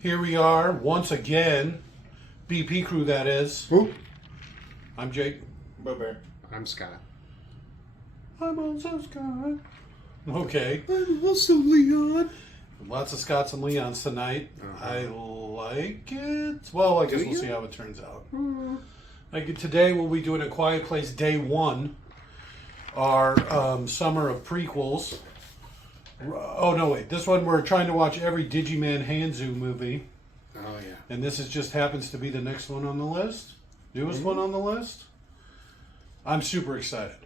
Here we are once again. BP crew, that is. Who? I'm Jake. Boober. I'm Scott. I'm also Scott. Okay. I'm also Leon. Lots of Scotts and Leons tonight. I like it. Well, I guess we'll see how it turns out. Like today, we'll be doing A Quiet Place Day 1. Our summer of prequels. Oh, no, wait. This one, we're trying to watch every Digimon Hanzu movie. Oh, yeah. And this just happens to be the next one on the list. Newest one on the list. I'm super excited.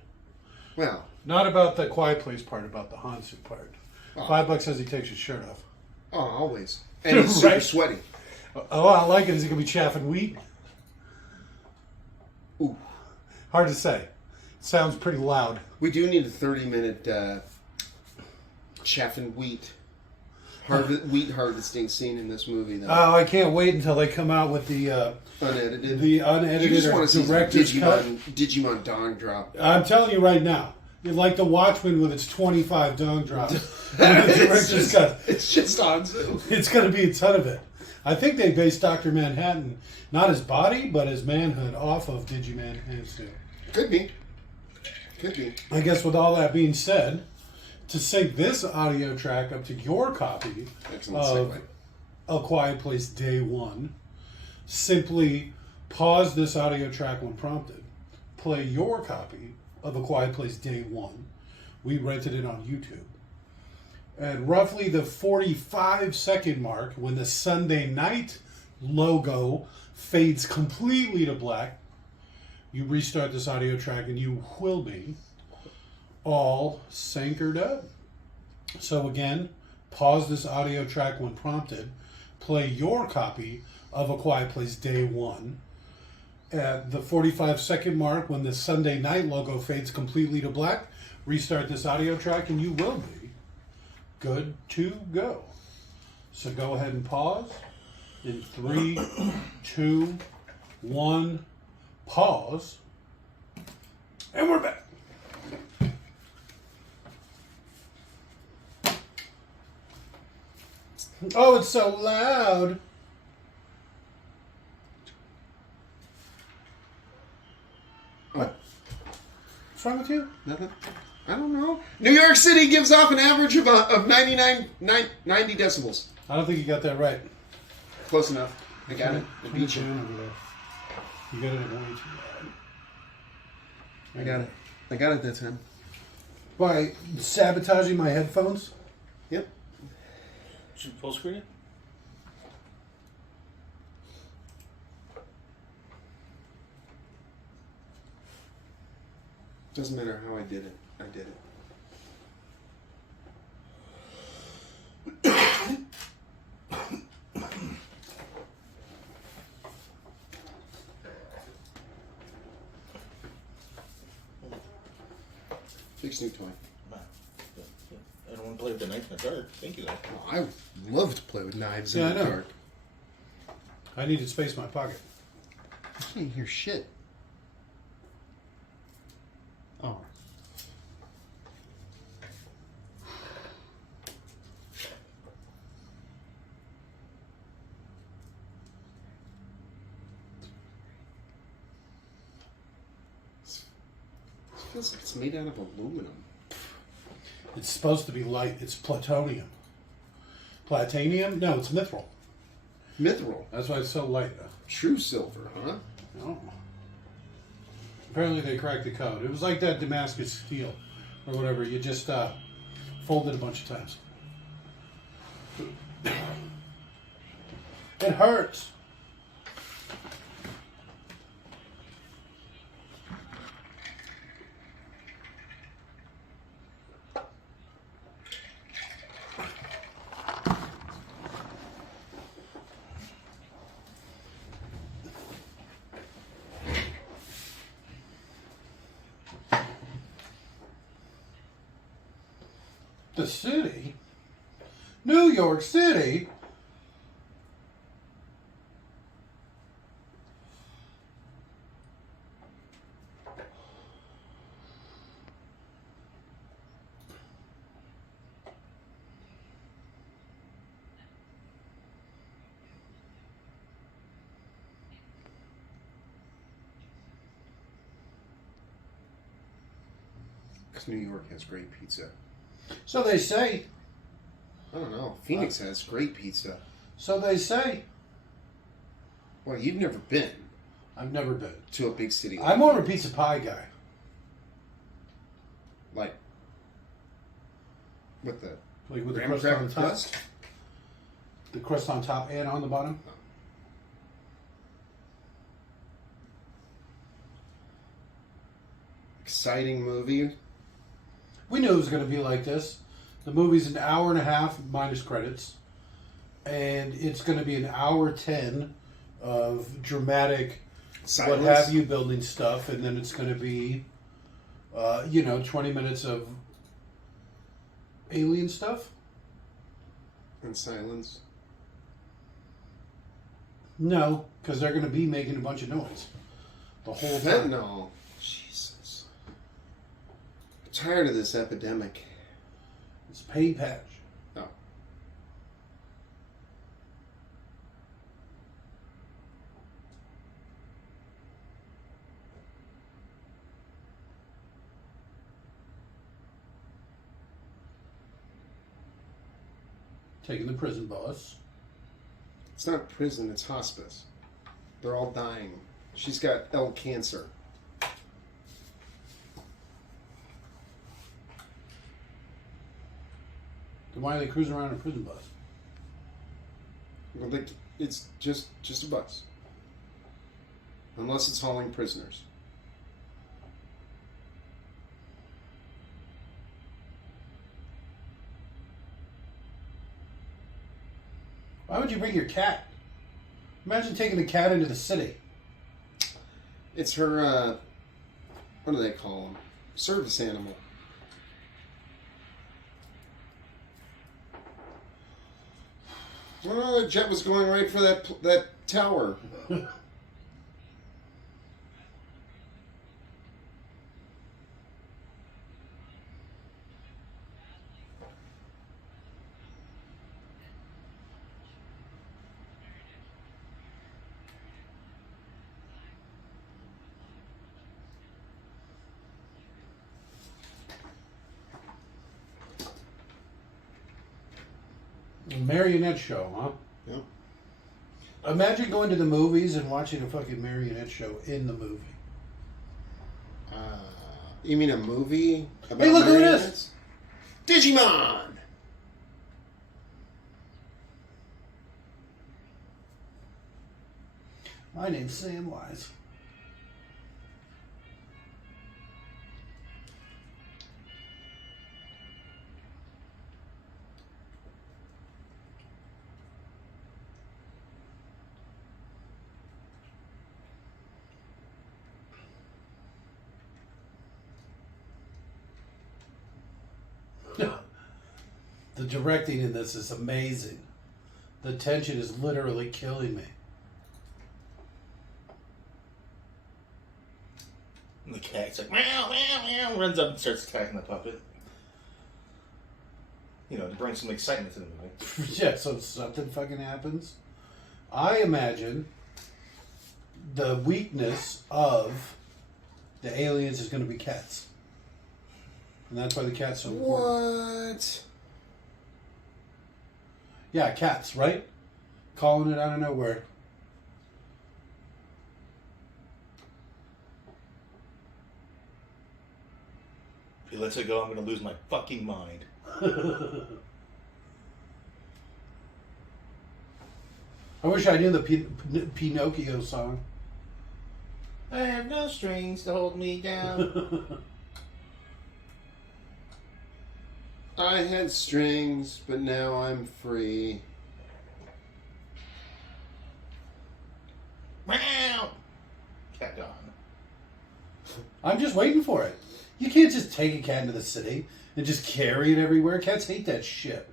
Well, Not about the Quiet Place part, about the Hansu part. Oh. $5 says he takes his shirt off. oh, always. And it's super Right. sweaty. Oh, I like it. Is he going to be chaffing wheat? Ooh. Hard to say. Sounds pretty loud. We do need a 30-minute chaffing wheat harvesting scene in this movie, though. Oh, I can't wait until they come out with the Unedited. unedited You just want or to see some director's cut. Digimon dong drop. I'm telling you right now, you're like the Watchmen with its 25 dong drops. The director's cut. It's just Anzu. It's going to be a ton of it. I think they based Dr. Manhattan, not his body, but his manhood, off of Digimon Hansu. Could be. Could be. I guess with all that being said, to sync this audio track up to your copy Excellent of segue. A Quiet Place Day 1, simply pause this audio track when prompted. Play your copy of A Quiet Place Day 1. We rented it on YouTube. At roughly the 45-second mark, when the Sunday night logo fades completely to black, you restart this audio track and you will be all syncered up. So again, pause this audio track when prompted. Play your copy of A Quiet Place Day 1. At the 45-second mark, when the Sunday night logo fades completely to black, restart this audio track and you will be good to go. So go ahead and pause. In 3, 2, 1, pause. And we're back. Oh, it's so loud. What? What's wrong with you? Nothing? I don't know. New York City gives off an average of 90 decibels. I don't think you got that right. Close enough. I got it. I beat you. You got it at way too loud. I got it. I got it that time. By sabotaging my headphones? Yep. Should we full screen it? Doesn't matter how I did it. I did it. Fix new toy. I don't want to play with the knife in the dark. Thank you, though. Oh, I love to play with knives Yeah, in the I know. dark. I needed space in my pocket. I can't hear shit. Oh. This feels like it's made out of aluminum. It's supposed to be light. It's plutonium. Platanium? No, it's mithril. Mithril. That's why it's so light. True silver, huh? No. Apparently they cracked the code. It was like that Damascus steel or whatever. You just fold it a bunch of times. It hurts. The city? New York City? Because New York has great pizza. So they say. I don't know. Phoenix has great pizza. So they say. Well, you've never been I've never been. to a big city. I'm more of a pizza pie guy. Like, with the Like with the graham crust cracker on top. crust? The crust on top and on the bottom. Exciting movie. We knew it was going to be like this. The movie's an hour and a half minus credits, and it's going to be an hour 10 of dramatic, Silence. what have you, building stuff, and then it's going to be, 20 minutes of alien stuff. And silence. No, because they're going to be making a bunch of noise the whole time. Fentanyl. Jesus. I'm tired of this epidemic. It's paid patch. No. Taking the prison bus. It's not prison, it's hospice. They're all dying. She's got L cancer. Then why are they cruising around in a prison bus? Well, it's just a bus. Unless it's hauling prisoners. Why would you bring your cat? Imagine taking a cat into the city. It's her, what do they call them? Service animal. Oh, the jet was going right for that tower. A marionette show, huh? Yep. Imagine going to the movies and watching a fucking marionette show in the movie. You mean a movie about Hey, look who it marionettes? Digimon! My name's Samwise. The directing in this is amazing. The tension is literally killing me. And the cat's like, meow, meow, meow, runs up and starts attacking the puppet. You know, to bring some excitement to the movie. Yeah, so something fucking happens. I imagine the weakness of the aliens is going to be cats. And that's why the cat's so important. What? Yeah, cats, right? Calling it out of nowhere. If he lets it go, I'm going to lose my fucking mind. I wish I knew the Pinocchio song. I have no strings to hold me down. I had strings, but now I'm free. Meow! Cat gone. I'm just waiting for it. You can't just take a cat into the city and just carry it everywhere. Cats hate that shit.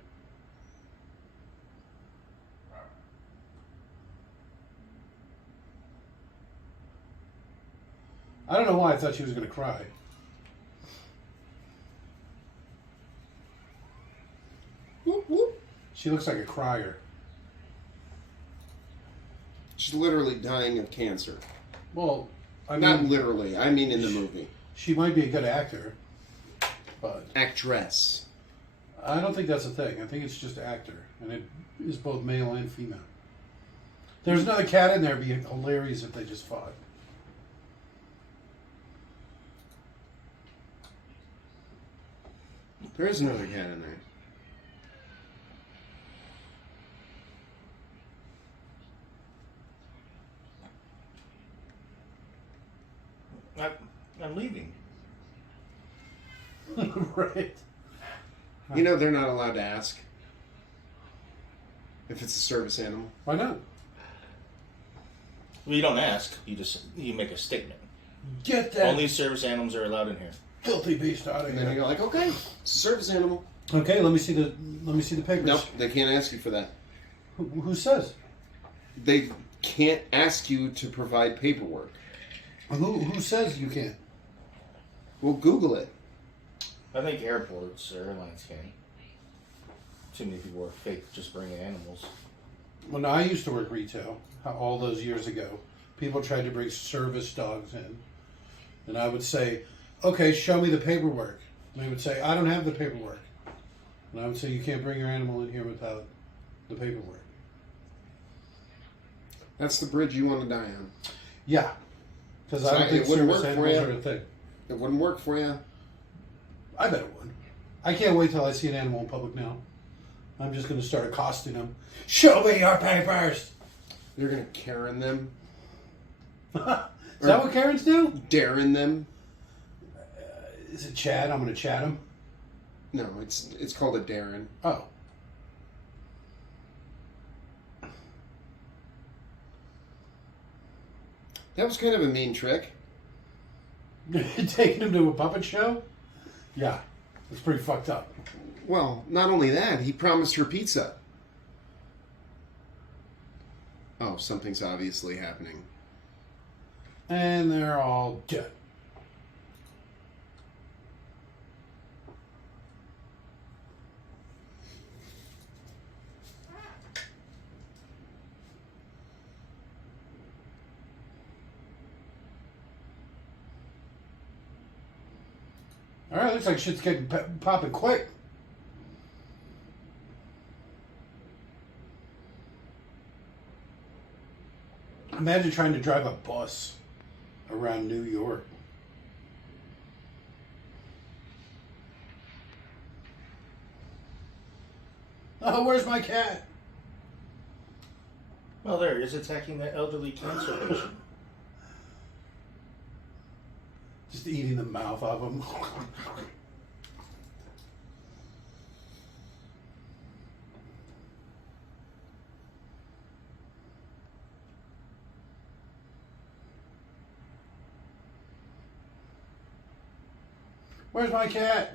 I don't know why I thought she was going to cry. Whoop, whoop. She looks like a crier. She's literally dying of cancer. Well, I Not mean, literally, I mean in the movie. she might be a good actor. But Actress. I don't think that's a thing. I think it's just actor, and it is both male and female. There's another cat in there. It'd be hilarious if they just fought. There is another cat in there. I'm leaving. Right. You know they're not allowed to ask if it's a service animal. Why not? Well, you don't ask. You make a statement. Get that Only service animals are allowed in here. filthy beast out of And then you here. go like, okay, it's a service animal. Okay, let me see the papers. Nope, they can't ask you for that. Who says? They can't ask you to provide paperwork. Who says you can't? Well, Google it. I think airports or airlines can. Too many people are fake just bringing animals. When I used to work retail, all those years ago, people tried to bring service dogs in. And I would say, okay, show me the paperwork. And they would say, I don't have the paperwork. And I would say, you can't bring your animal in here without the paperwork. That's the bridge you want to die on. Yeah. Because So I don't think it wouldn't service work for animals you? are a thing. It wouldn't work for you. I bet it would. I can't wait till I see an animal in public now. I'm just going to start accosting them. Show me your papers! They're going to Karen them. Is that what Karens do? Darren them. Is it Chad? I'm going to chat him. No, it's called a Darren. Oh. That was kind of a mean trick. Taking him to a puppet show? Yeah. It's pretty fucked up. Well, not only that, he promised her pizza. Oh, something's obviously happening. And they're all dead. All right, looks like shit's getting popping quick. Imagine trying to drive a bus around New York. Oh, where's my cat? Well, there he is attacking that elderly cancer patient. Just eating the mouth of him. Where's my cat?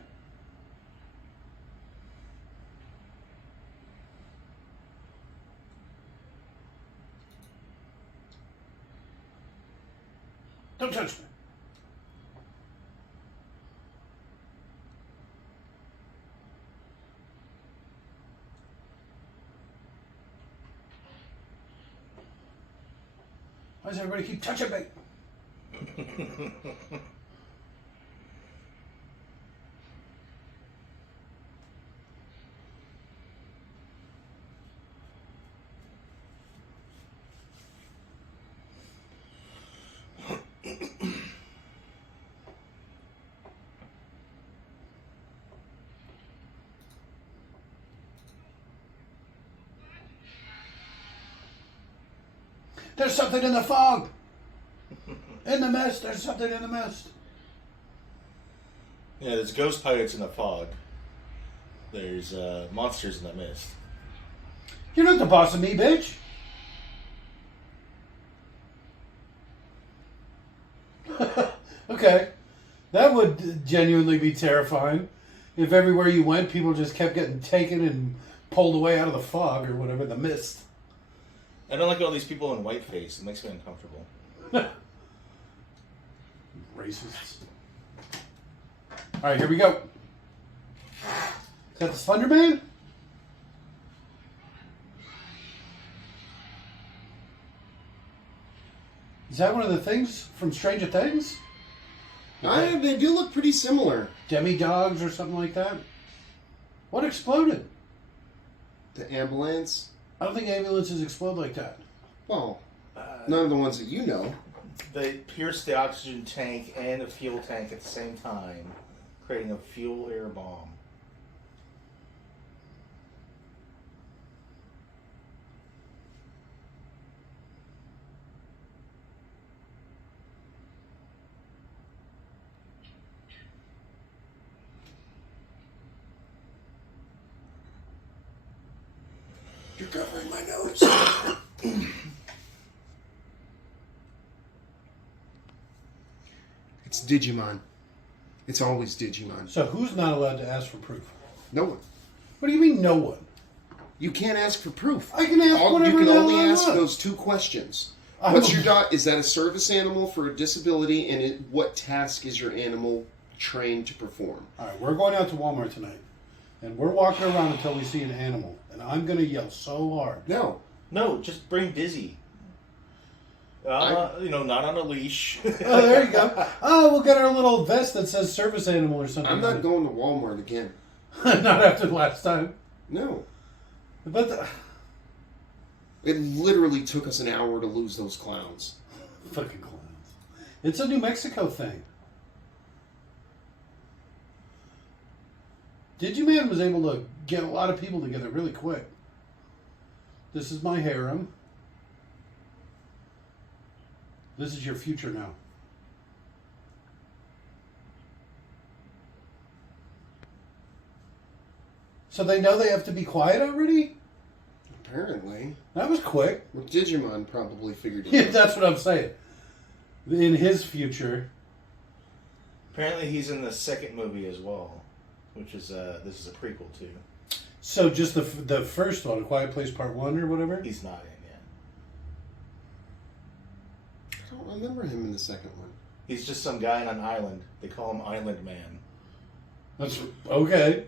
Don't touch me. Why does everybody keep touching me? There's something in the fog. In the mist. There's something in the mist. Yeah, there's ghost pirates in the fog. There's monsters in the mist. You're not the boss of me, bitch. Okay. That would genuinely be terrifying. If everywhere you went, people just kept getting taken and pulled away out of the fog or whatever, the mist. I don't like all these people in whiteface. It makes me uncomfortable. Racists. Alright, here we go. Is that the Slender Man? Is that one of the things from Stranger Things? They do look pretty similar. Demi-dogs or something like that? What exploded? The ambulance. I don't think ambulances explode like that. Well, none of the ones that you know. They pierced the oxygen tank and the fuel tank at the same time, creating a fuel air bomb. You're covering my nose. It's Digimon. It's always Digimon. So who's not allowed to ask for proof? No one. What do you mean, no one? You can't ask for proof. I can ask whatever You can the hell only I ask want. those two questions. I'm What's a- your dog? Is that a service animal for a disability? And what task is your animal trained to perform? All right, we're going out to Walmart tonight, and we're walking around until we see an animal, and I'm gonna yell so hard. No. No, just bring Dizzy. Not on a leash. Oh, there you go. Oh, we'll get our little vest that says service animal or something. I'm not going to Walmart again. Not after last time. No. But It literally took us an hour to lose those clowns. fucking clowns. It's a New Mexico thing. Digiman was able to get a lot of people together really quick. This is my harem. This is your future now. So they know they have to be quiet already? Apparently. That was quick. Well, Digimon probably figured it Yeah, out. that's what I'm saying. In his future. Apparently, he's in the second movie as well, which is this is a prequel to. So just the first one, A Quiet Place Part 1 or whatever? He's not in yet. I don't remember him in the second one. He's just some guy on an island. They call him Island Man. That's okay.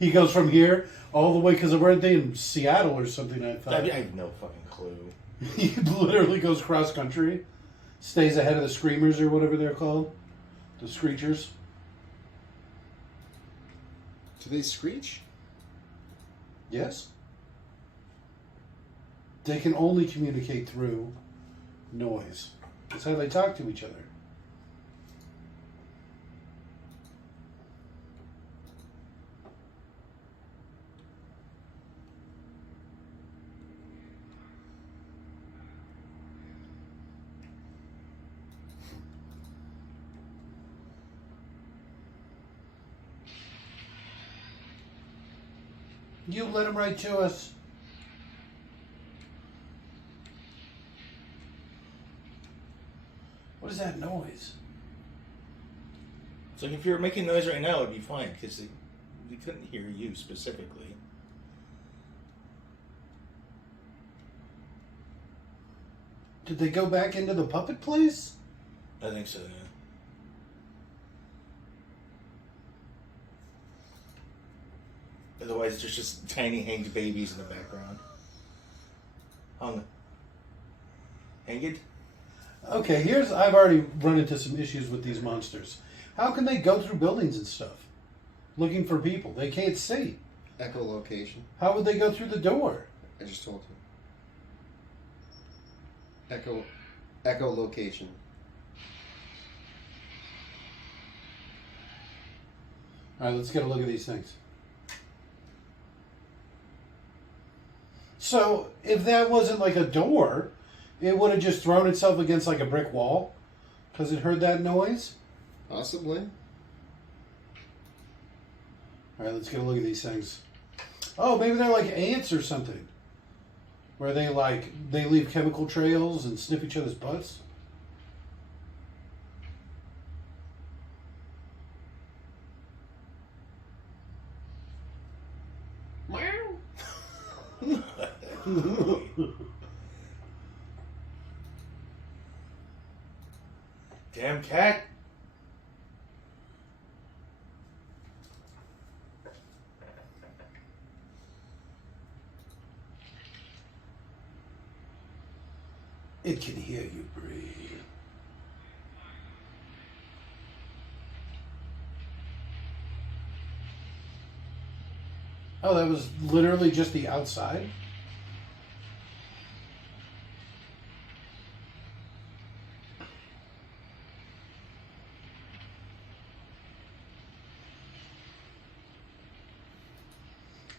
He goes from here all the way, because weren't they in Seattle or something, I thought. I have no fucking clue. He literally goes cross country, stays ahead of the Screamers or whatever they're called. The Screechers. Do they screech? Yes. They can only communicate through noise. That's how they talk to each other. You let him right to us. What is that noise? So if you're making noise right now, it'd be fine because we couldn't hear you specifically. Did they go back into the puppet place? I think so. Yeah. Otherwise, there's just tiny hanged babies in the background. Hanged? Okay, I've already run into some issues with these monsters. How can they go through buildings and stuff? Looking for people. They can't see. Echolocation. How would they go through the door? I just told you. Echolocation. Alright, let's get a look at these things. So, if that wasn't like a door, it would have just thrown itself against like a brick wall because it heard that noise? Possibly. Alright, let's get a look at these things. Oh, maybe they're like ants or something. Where they leave chemical trails and sniff each other's butts. Damn cat. It can hear you breathe. Oh, that was literally just the outside?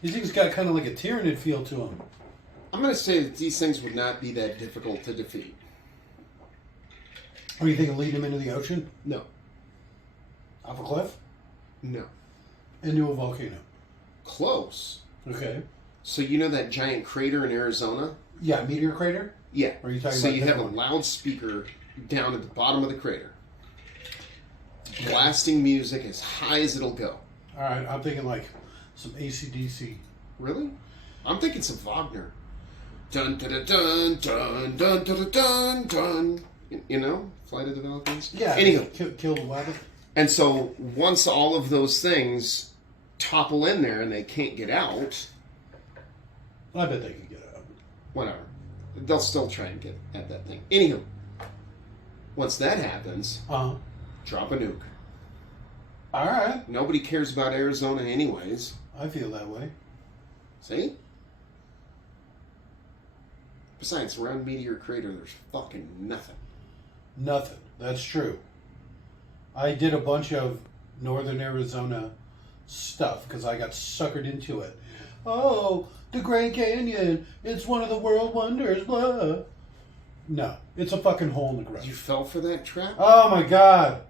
These things got kind of like a Tyranid feel to them. I'm going to say that these things would not be that difficult to defeat. Or you think of leading them into the ocean? No. Off a cliff? No. Into a volcano? Close. Okay. So you know that giant crater in Arizona? Yeah, meteor crater? Yeah. Or are you talking so about you have a different one? loudspeaker down at the bottom of the crater. Blasting music as high as it'll go. Alright, I'm thinking like some AC/DC. Really? I'm thinking some Wagner. Dun dun dun dun dun dun dun dun. You know, Flight of the Valkyries. Yeah. Anywho, Kill the wagon. and so once all of those things topple in there and they can't get out, I bet they could get out. whatever, they'll still try and get at that thing. Anywho, once that happens, Uh-huh. drop a nuke. Alright. Nobody cares about Arizona anyways. I feel that way. See? Besides, around Meteor Crater, there's fucking nothing. Nothing. That's true. I did a bunch of Northern Arizona stuff because I got suckered into it. Oh, the Grand Canyon. It's one of the world wonders. Blah. No, it's a fucking hole in the ground. You fell for that trap? Oh my God.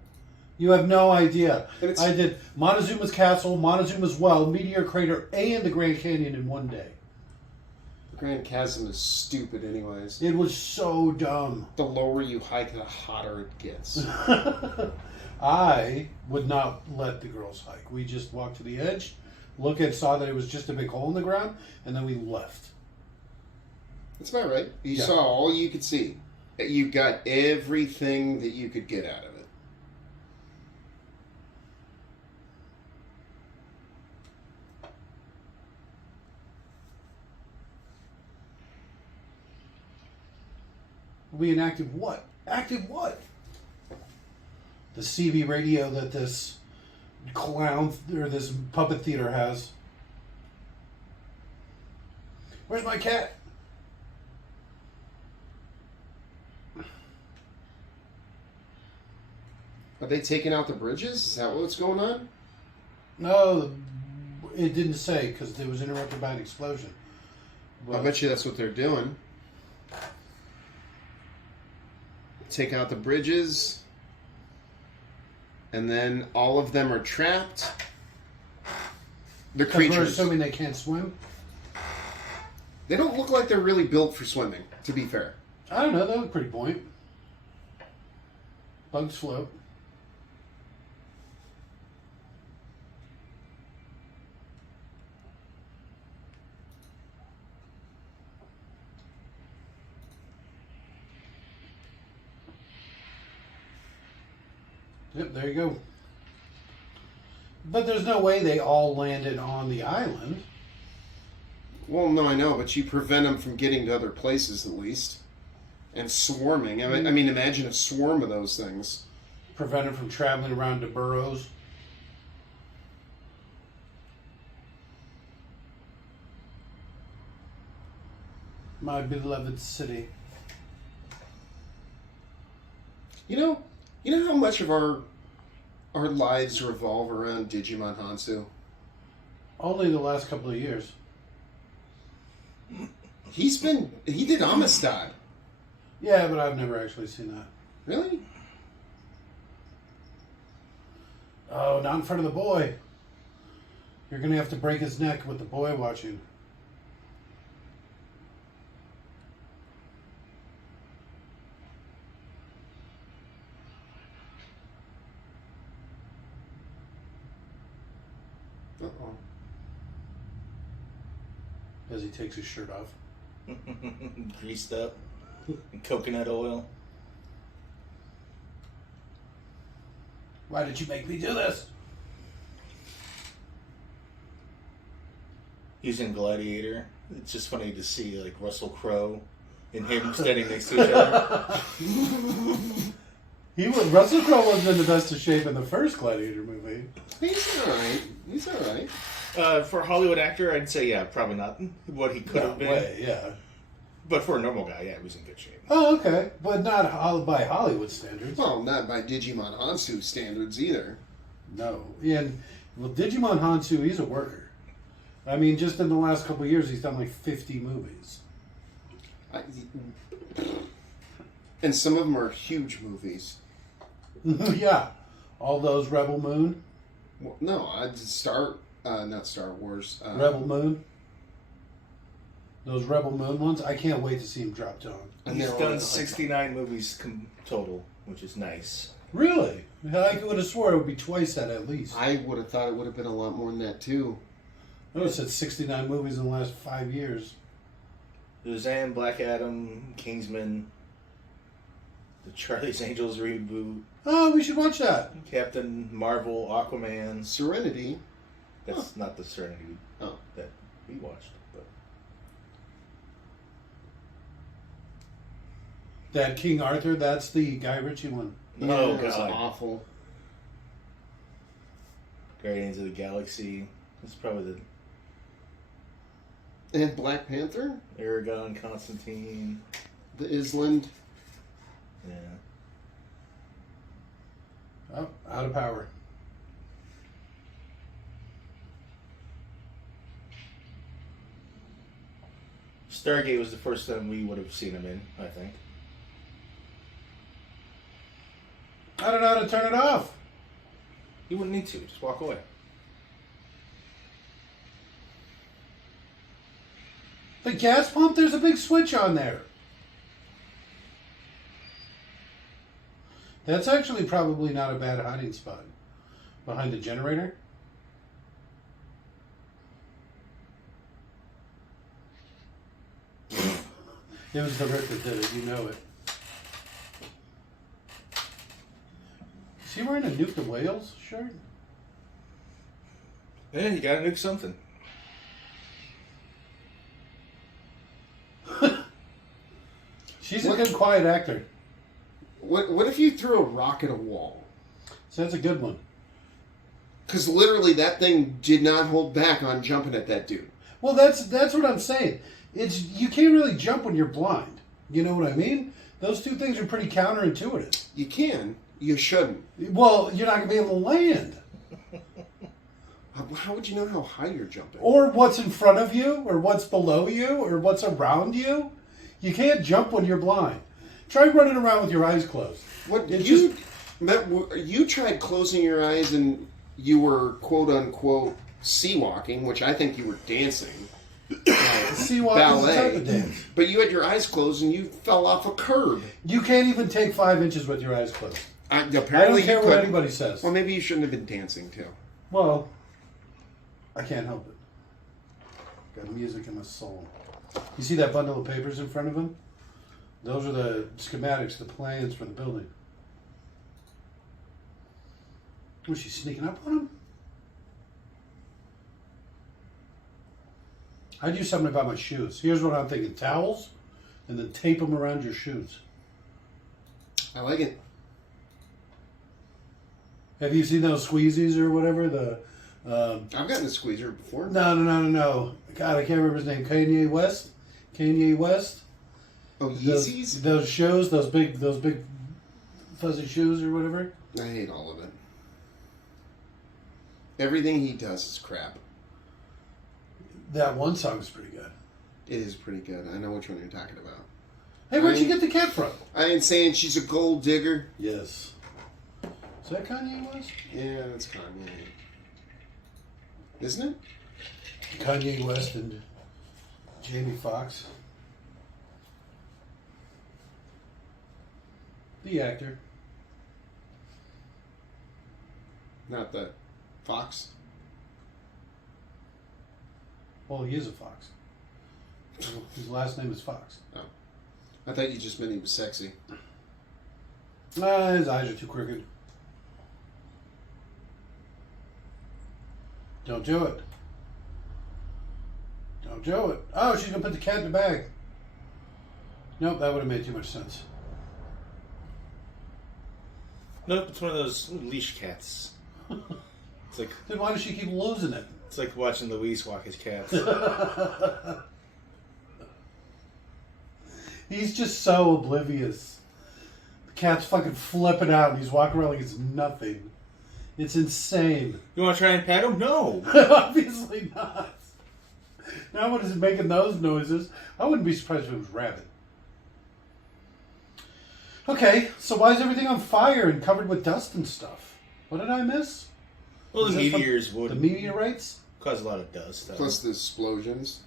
You have no idea. And it's- I did Montezuma's Castle, Montezuma's Well, Meteor Crater, and the Grand Canyon in one day. The Grand Chasm is stupid anyways. It was so dumb. The lower you hike, the hotter it gets. I would not let the girls hike. We just walked to the edge, saw that it was just a big hole in the ground, and then we left. That's about right. You Yeah. saw all you could see. You got everything that you could get out of it. We enacted what? Acted what? The CB radio that this clown or this puppet theater has. Where's my cat? Are they taking out the bridges? Is that what's going on? No, it didn't say because it was interrupted by an explosion. I bet you that's what they're doing. Take out the bridges. And then all of them are trapped. They're Because we're creatures. assuming they can't swim. They don't look like they're really built for swimming, to be fair. I don't know. They look pretty buoyant. Bugs float. Yep, there you go. But there's no way they all landed on the island. Well, no, I know, but you prevent them from getting to other places at least. And swarming. I mean, imagine a swarm of those things. Prevent them from traveling around to burrows. My beloved city. You know how much of our lives revolve around Digimon Hansu? Only the last couple of years. He did Amistad. Yeah, but I've never actually seen that. Really? Oh, not in front of the boy. You're going to have to break his neck with the boy watching. Uh-oh. As he takes his shirt off. Greased up. Coconut oil. Why did you make me do this? He's in Gladiator. It's just funny to see like Russell Crowe and him standing next to each other. Russell Crowe wasn't in the best of shape in the first Gladiator movie. He's alright. He's alright. For a Hollywood actor, I'd say yeah, probably not what he could No have been. way, yeah. But for a normal guy, yeah, he was in good shape. Oh, okay. But not by Hollywood standards. Well, not by Digimon Hansu standards either. No. And, well, Digimon Hansu, he's a worker. I mean, just in the last couple of years, he's done like 50 movies. And some of them are huge movies. Yeah. All those Rebel Moon. Well, no, not Star Wars. Rebel Moon. Those Rebel Moon ones. I can't wait to see him drop down. And He's they're all done like- 69 movies total, which is nice. Really? I would have swore it would be twice that at least. I would have thought it would have been a lot more than that too. I would have said 69 movies in the last 5 years. Roseanne, Black Adam, Kingsman, the Charlie's Angels reboot, Oh, we should watch that. Captain Marvel, Aquaman. Serenity. That's not the Serenity Oh. that we watched. But That King Arthur, that's the Guy Ritchie one. Yeah, Oh, it was God. awful. Guardians of the Galaxy. That's probably And Black Panther, the Aragon, Constantine. the Island. Yeah. Oh, out of power. Stargate was the first time we would have seen him in, I think. I don't know how to turn it off. You wouldn't need to. Just walk away. The gas pump, there's a big switch on there. That's actually probably not a bad hiding spot. Behind the generator. It was the Rick that did it, you know it. Is he wearing a Nuke the Whales shirt? Yeah, you gotta nuke something. She's a good quiet actor. What if you threw a rock at a wall? So that's a good one. Because literally that thing did not hold back on jumping at that dude. Well, that's what I'm saying. It's you can't really jump when you're blind. You know what I mean? Those two things are pretty counterintuitive. You can. You shouldn't. Well, you're not gonna be able to land, How would you know how high you're jumping? or what's in front of you, or what's below you, or what's around you. You can't jump when you're blind. Try running around with your eyes closed. What It you tried closing your eyes and you were quote unquote sea walking, which I think you were dancing. See what is a type of Ballet. dance. But you had your eyes closed and you fell off a curb. You can't even take 5 inches with your eyes closed. Apparently I don't care you what could. anybody says. Well, maybe you shouldn't have been dancing too. Well, I can't help it. Got music in my soul. You see that bundle of papers in front of him? Those are the schematics, the plans for the building. Was she sneaking up on him? I do something about my shoes. Here's what I'm thinking: towels, and then tape them around your shoes. I like it. Have you seen those squeezies or whatever? The I've gotten a squeezer before. no. God, I can't remember his name. Kanye West. Kanye West. Oh, Yeezys? Those shoes, those big fuzzy shoes or whatever. I hate all of it. Everything he does is crap. That one song is pretty good. It is pretty good. I know which one you're talking about. Hey, where'd you get the cat from? I ain't saying she's a gold digger. Yes. Is that Kanye West? Yeah, that's Kanye. Isn't it? Kanye West and Jamie Foxx. The actor. Not the Fox. Well, he is a fox. His last name is Fox. I thought you just meant he was sexy. His eyes are too crooked. Don't do it. Don't do it. Oh, she's gonna put the cat in the bag. Nope, that would have made too much sense. Nope, it's one of those leash cats. It's like Then why does she keep losing it? It's like watching Luis walk his cats. He's just so oblivious. The cat's fucking flipping out and he's walking around like it's nothing. It's insane. You want to try and pet him? No. Obviously not. Now when it's making those noises, I wouldn't be surprised if it was rabbit. Okay, so why is everything on fire and covered with dust and stuff? What did I miss? Well, Is the that from meteors would The meteorites? cause a lot of dust. Though. Plus the explosions.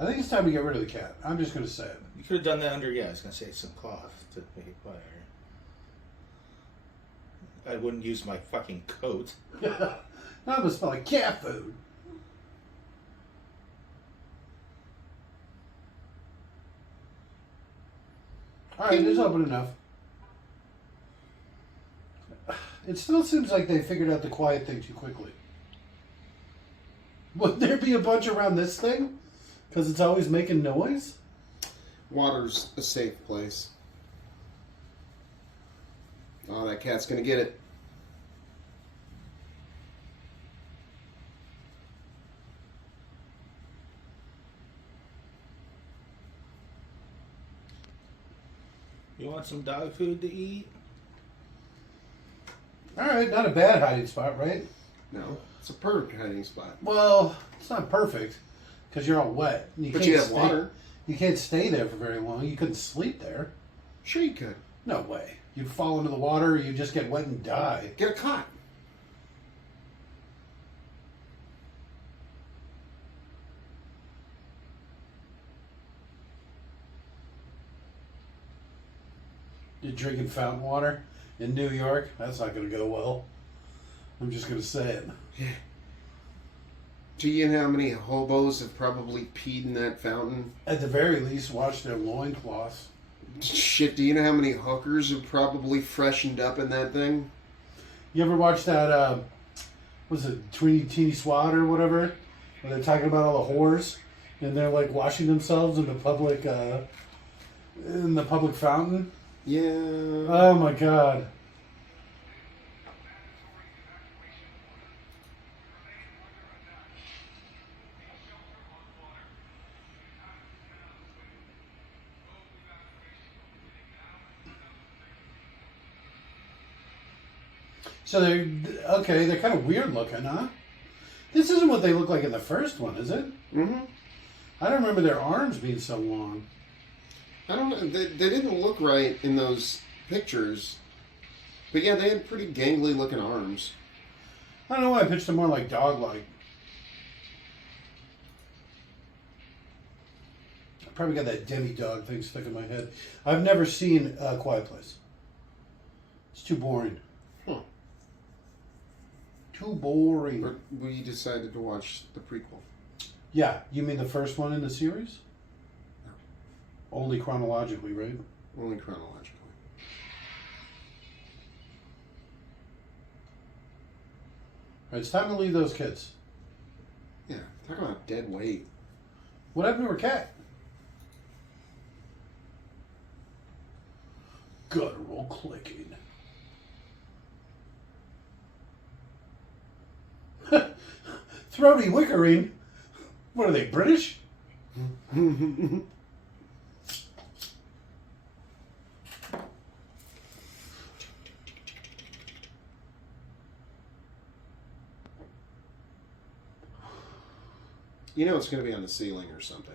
I think it's time to get rid of the cat. I'm just going to say it. You could have done that under, I was going to say some cloth to make it quieter. I wouldn't use my fucking coat. That would smell like cat food. Alright, it's open enough. It still seems like they figured out the quiet thing too quickly. Would there be a bunch around this thing? Because it's always making noise? Water's a safe place. Oh, that cat's gonna get it. You want some dog food to eat? Alright, not a bad hiding spot, right? No, it's a perfect hiding spot. Well, it's not perfect. Because you're all wet. But can't you have stay- water. You can't stay there for very long. You couldn't sleep there. Sure you could. No way. You'd fall into the water or you just get wet and die. Get a cot. You're drinking fountain water in New York? That's not going to go well. I'm just going to say it. Do you know how many hobos have probably peed in that fountain? At the very least, wash their loincloths. Shit, do you know how many hookers have probably freshened up in that thing? You ever watch that, was it Teeny Swat or whatever? Where they're talking about all the whores and they're like washing themselves in the public fountain? Yeah. Oh my god. So they're kind of weird looking, huh? This isn't what they look like in the first one, is it? Mm-hmm. I don't remember their arms being so long. I don't know. They didn't look right in those pictures. But yeah, they had pretty gangly looking arms. I don't know why I pitched them more like dog-like. I probably got that demi-dog thing stuck in my head. I've never seen A Quiet Place. It's too boring. Huh. Too boring. But we decided to watch the prequel. Yeah, you mean the first one in the series? Only chronologically, right? Only chronologically. All right, it's time to leave those kids. Yeah, talk about dead weight. What happened to her cat? Guttural clicking. Throaty whickering? What are they, British? You know it's going to be on the ceiling or something.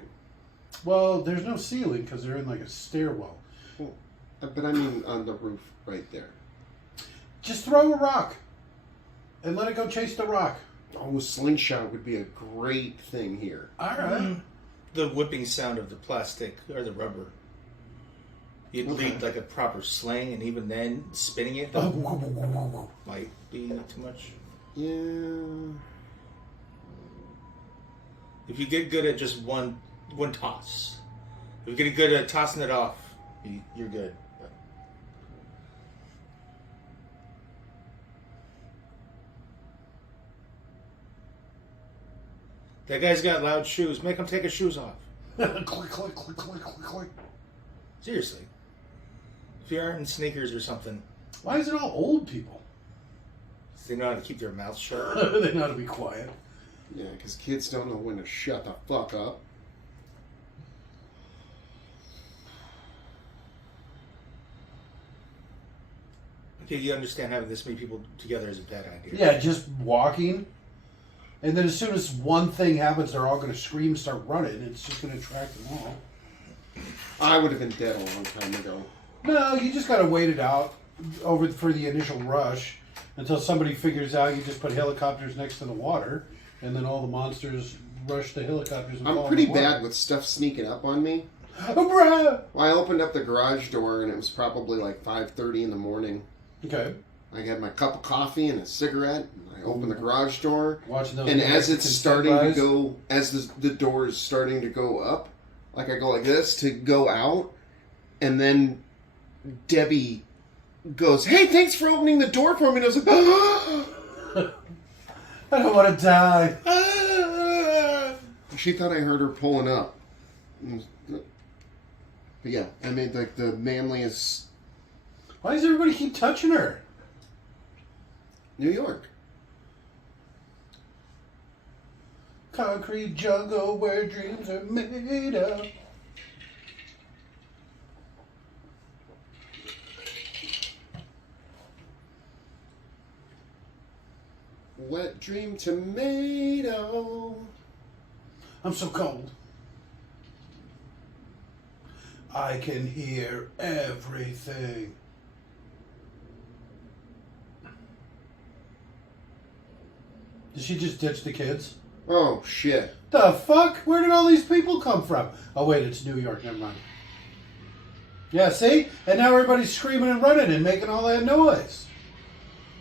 Well, there's no ceiling because they're in like a stairwell. Well, but I mean on the roof right there. Just throw a rock and let it go chase the rock. Oh, a slingshot would be a great thing here. All right. The whipping sound of the plastic or the rubber. You'd Okay. lead like a proper sling, and even then, spinning it Oh. might be too much. Yeah. If you get good at just one toss, if you get good at tossing it off, you're good. That guy's got loud shoes. Make him take his shoes off. Click, click, click, click, click, click. Seriously. If you aren't in sneakers or something. Why is it all old people? They know how to keep their mouths shut. They know how to be quiet. Yeah, because kids don't know when to shut the fuck up. Okay, you understand having this many people together is a bad idea. Yeah, just walking. And then as soon as one thing happens, they're all going to scream, start running. It's just going to attract them all. I would have been dead a long time ago. No, you just got to wait it out for the initial rush until somebody figures out you just put helicopters next to the water, and then all the monsters rush the helicopters. And fall I'm in pretty the water. bad with stuff sneaking up on me. Oh, bruh! Well, I opened up the garage door and it was probably like 5:30 in the morning. Okay. I had my cup of coffee and a cigarette, and I opened the garage door. Watching those. And as it's Mexican starting to sunrise. go, as the door is starting to go up, like I go like this to go out, and then Debbie goes, "Hey, thanks for opening the door for me." And I was like, I don't want to die. she thought I heard her pulling up. But yeah, I mean, like the manliest Why does everybody keep touching her? New York. Concrete jungle where dreams are made of. Wet dream tomato. I'm so cold. I can hear everything. Did she just ditch the kids? Oh shit. The fuck? Where did all these people come from? Oh wait, it's New York, never mind. Yeah, see? And now everybody's screaming and running and making all that noise.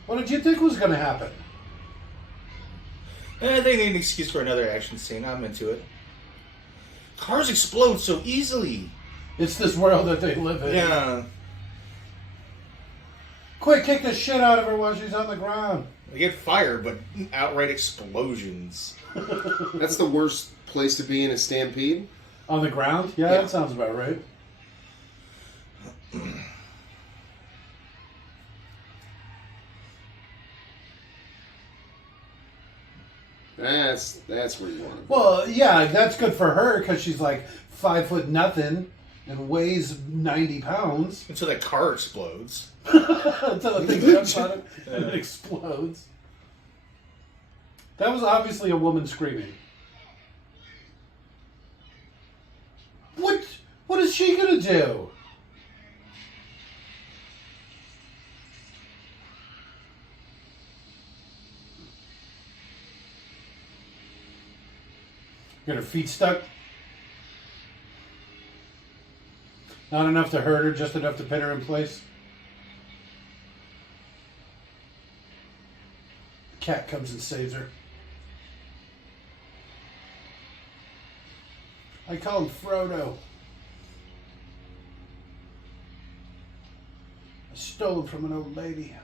What did you think was going to happen? They need an excuse for another action scene. I'm into it. Cars explode so easily. It's this world that they live in. Yeah. Quick, kick the shit out of her while she's on the ground. They get fired, but outright explosions. That's the worst place to be in a stampede. On the ground? Yeah, Yeah. that sounds about right. That's where you want to be. Well, yeah, that's good for her because she's like 5 foot nothing and weighs 90 pounds. Until that car explodes. Until the thing jumps on it and it explodes. That was obviously a woman screaming. What is she gonna do? Get her feet stuck. Not enough to hurt her, just enough to pin her in place. The cat comes and saves her. I call him Frodo. I stole him from an old lady.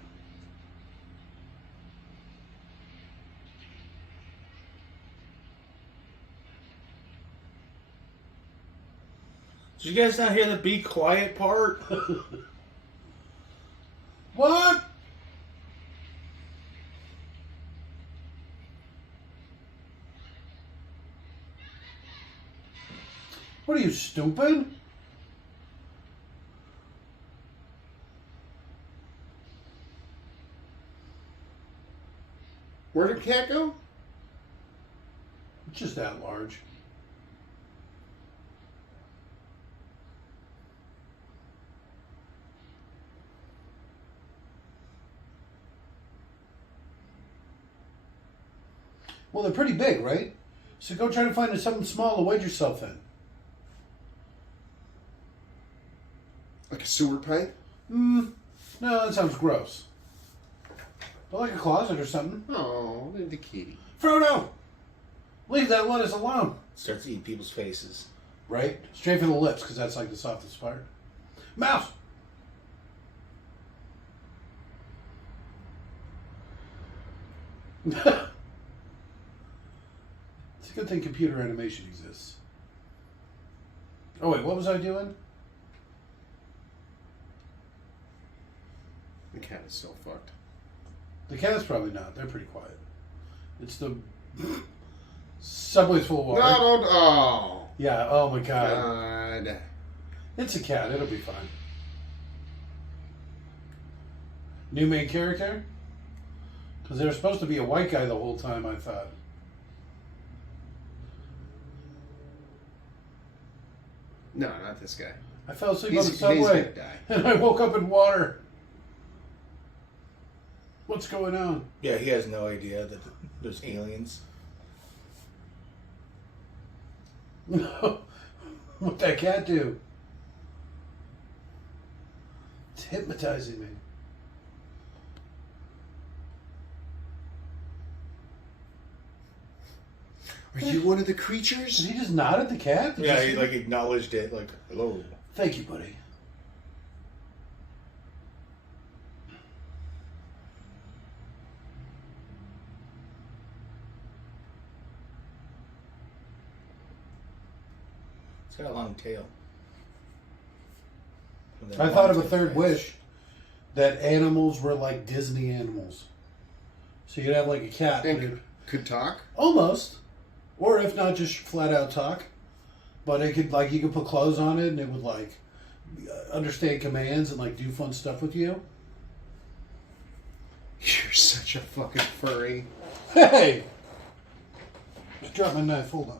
Did you guys not hear the be quiet part? What? What are you, stupid? Where did Cat go? It's just that large. Well, they're pretty big, right? So go try to find something small to wedge yourself in. Like a sewer pipe? No, that sounds gross. But like a closet or something. Oh, the kitty. Frodo! Leave that lettuce alone. Starts to eat people's faces. Right? Straight for the lips, because that's like the softest part. Mouse! It's a good thing computer animation exists. Oh wait, what was I doing? The cat is so fucked. The cat's probably not. They're pretty quiet. It's the subway's full of water. No, don't. Oh. Yeah. Oh my god. God. It's a cat. It'll be fine. New main character? Because there was supposed to be a white guy the whole time, I thought. No, not this guy. I fell asleep on He's the subway. gonna die. And I woke up in water. What's going on? Yeah, he has no idea that there's aliens. What'd that cat do? It's hypnotizing me. Are you one of the creatures? Did he just nod at the cat? Yeah, he like acknowledged it, like, hello. Thank you, buddy. It's got a long tail. I thought of a third wish that animals were like Disney animals. So you'd have like a cat. but it- And could talk? Almost. Or if not, just flat out talk. But it could, like, you could put clothes on it and it would, like, understand commands and, like, do fun stuff with you. You're such a fucking furry. Hey! Just dropped my knife. Hold on.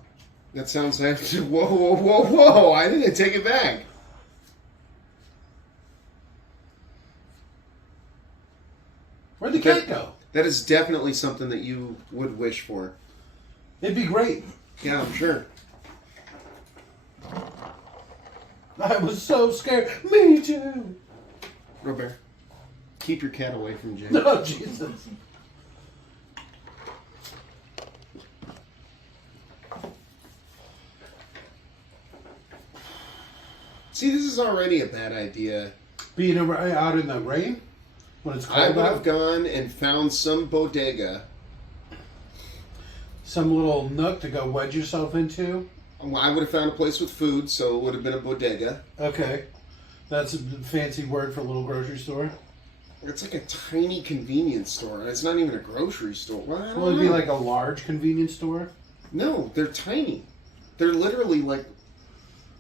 That sounds like. Whoa, whoa, whoa, whoa. I didn't take it back. Where'd the cat go? That is definitely something that you would wish for. It'd be great. Yeah, I'm sure. I was so scared. Me too. Robert, keep your cat away from Jay. Oh, Jesus. See, this is already a bad idea. Being out in the rain when it's I cold would have out. gone and found some bodega. Some little nook to go wedge yourself into. I would have found a place with food, so it would have been a bodega. Okay. That's a fancy word for a little grocery store. It's like a tiny convenience store. It's not even a grocery store. Well, I don't Well, it'd be know. like a large convenience store. No, they're tiny. They're literally like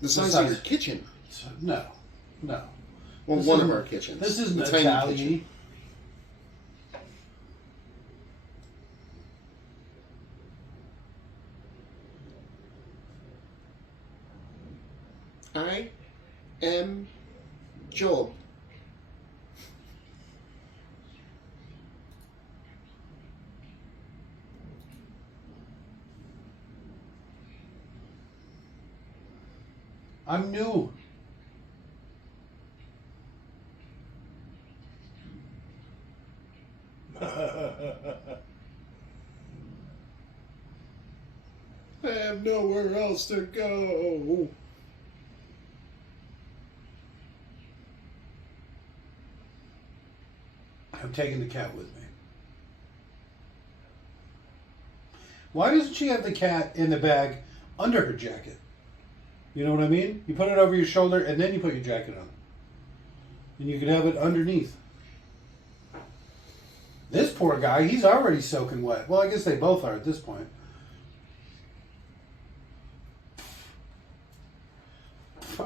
the size of size- your kitchen. So, no. Well, This one of isn't- our kitchens. This isn't A tiny Italian. kitchen. I am Job. I'm new. I have nowhere else to go. I'm taking the cat with me. Why doesn't she have the cat in the bag under her jacket? You know what I mean? You put it over your shoulder and then you put your jacket on. And you could have it underneath. This poor guy, he's already soaking wet. Well, I guess they both are at this point.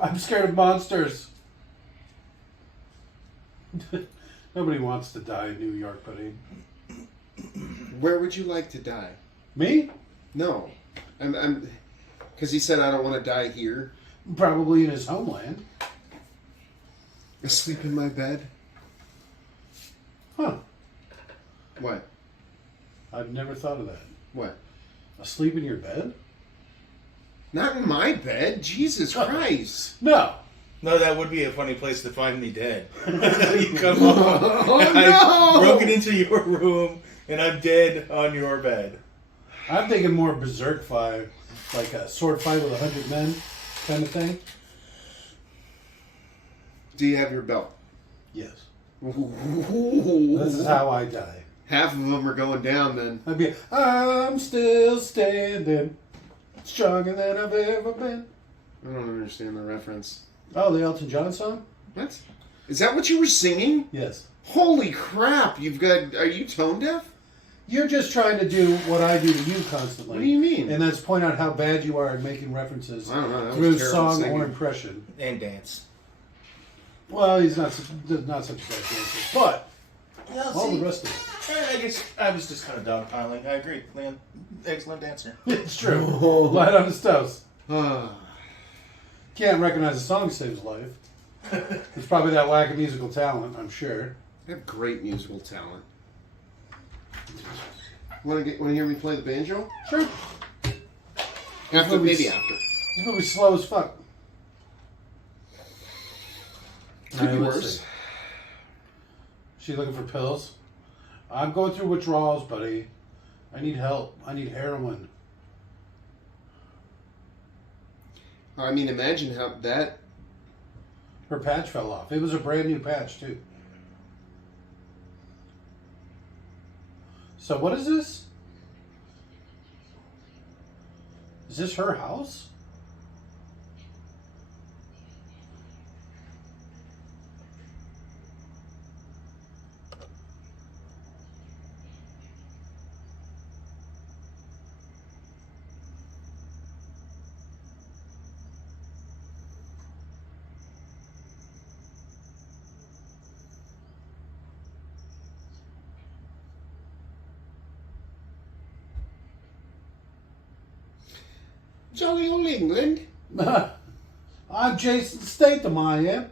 I'm scared of monsters. Nobody wants to die in New York, buddy. Where would you like to die? Me? No, I'm because he said I don't want to die here. Probably in his homeland. Asleep in my bed. Huh. What? I've never thought of that. What? Asleep in your bed? Not in my bed. Jesus Christ. No. No, that would be a funny place to find me dead. You come home, Oh, and no! I've broken into your room, and I'm dead on your bed. I'm thinking more Berserk fight, like a sword fight with 100 men kind of thing. Do you have your belt? Yes. Ooh. This is how I die. Half of them are going down then. I'd be, I'm still standing, stronger than I've ever been. I don't understand the reference. Oh, the Elton John song? What? Is that what you were singing? Yes. Holy crap! Are you tone deaf? You're just trying to do what I do to you constantly. What do you mean? And that's point out how bad you are at making references I don't know. That was through terrible song singing. or impression. And dance. Well, he's not such a bad dancer, but Yeah, all the rest of I guess I was just kind of dogpiling. I agree. Leon, excellent dancer. it. It's true. Light on his toes. Ah. Can't recognize a song saves life. It's probably that lack of musical talent, I'm sure. I have great musical talent. Want to hear me play the banjo? Sure. After, maybe after. This movie's slow as fuck. Could Alright, be let's worse. see. She looking for pills? I'm going through withdrawals, buddy. I need help. I need heroin. I mean, imagine how that. Her patch fell off. It was a brand new patch, too. So what is this? Is this her house? Jolly old England. I'm Jason Statham, I am.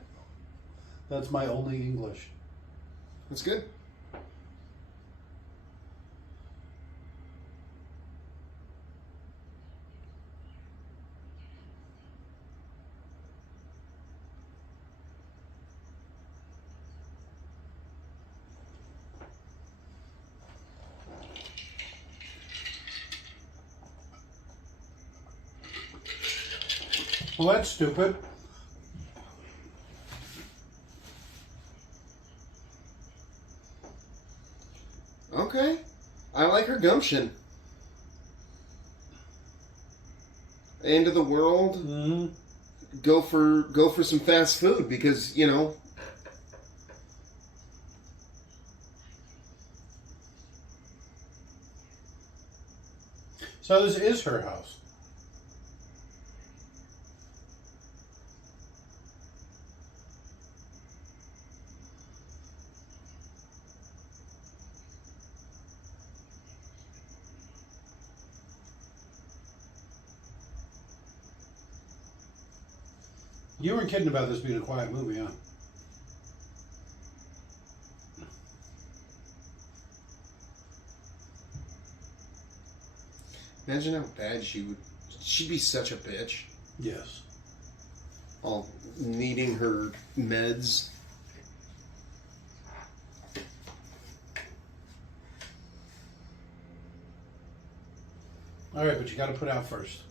That's my only English. That's good. Well, that's stupid. Okay. I like her gumption. End of the world. Mm-hmm. Go for some fast food because, you know. So this is her house. You were kidding about this being a quiet movie, huh? Imagine how bad she would. She'd be such a bitch. Yes. All needing her meds. All right, but you got to put out first.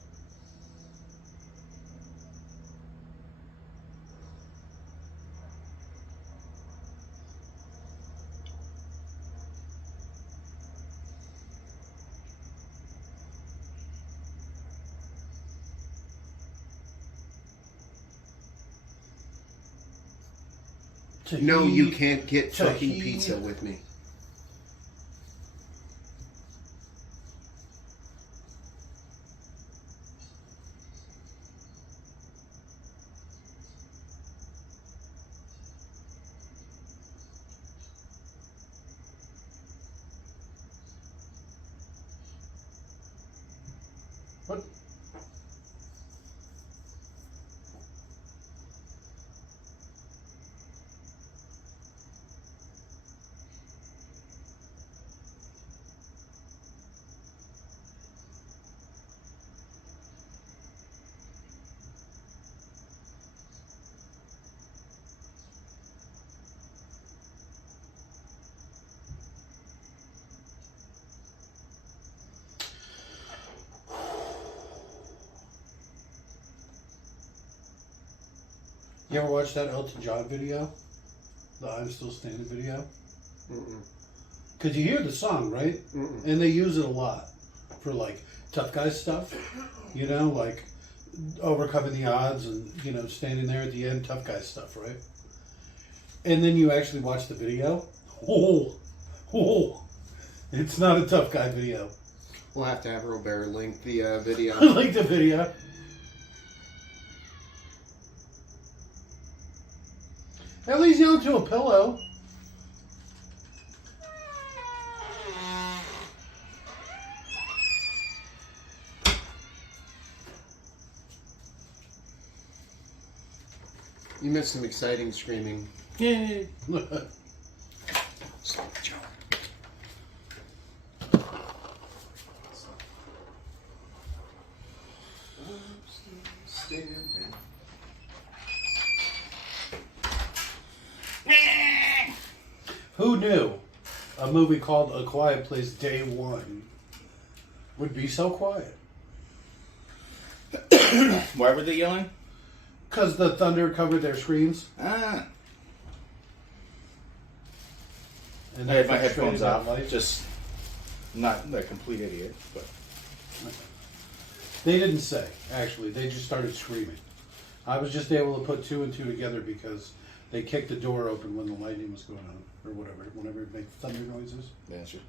No, you can't get fucking Tahini. pizza with me. What? You ever watch that Elton John video? The I'm Still Standing video? Mm-mm. Because you hear the song, right? Mm-mm. And they use it a lot for like tough guy stuff. You know, like overcoming the odds and, you know, standing there at the end, tough guy stuff, right? and then you actually watch the video, it's not a tough guy video. We'll have to have Robert link the video. I like the video. At least you don't do a pillow. You missed some exciting screaming. Yay! Slow Joe. Who knew a movie called A Quiet Place Day One would be so quiet? Why were they yelling? Because the thunder covered their screens. Ah. And I had my frustrated headphones that off. light. Just not a complete idiot, but They didn't say, actually. They just started screaming. I was just able to put two and two together because they kicked the door open when the lightning was going on, or whatever, whenever it makes thunder noises. that's true.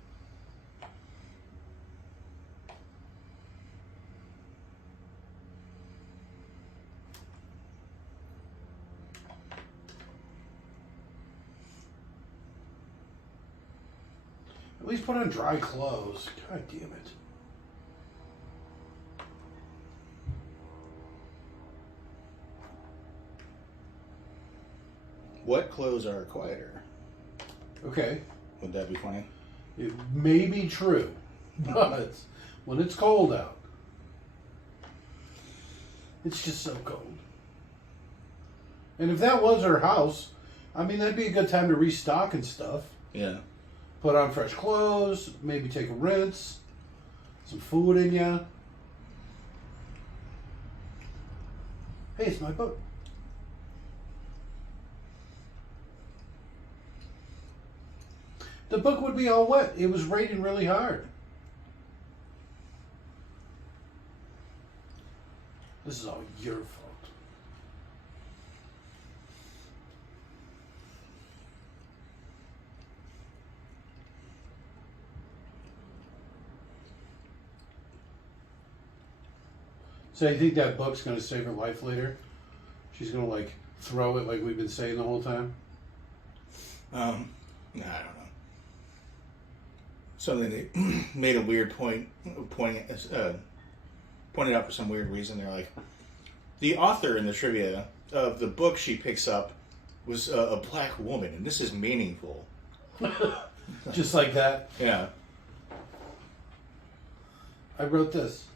At least put on dry clothes. God damn it. What clothes are quieter? Okay. Would that be funny? It may be true, but when it's cold out, it's just so cold. And if that was her house, I mean, that'd be a good time to restock and stuff. Yeah. Put on fresh clothes, maybe take a rinse, some food in ya. Hey, it's my boat. The book would be all wet. It was raining really hard. This is all your fault. So you think that book's going to save her life later? She's going to, like, throw it like we've been saying the whole time? Nah, I don't know. Something they made a weird point, pointed out for some weird reason. They're like, the author in the trivia of the book she picks up was a black woman, and this is meaningful. Just like that. Yeah. I wrote this.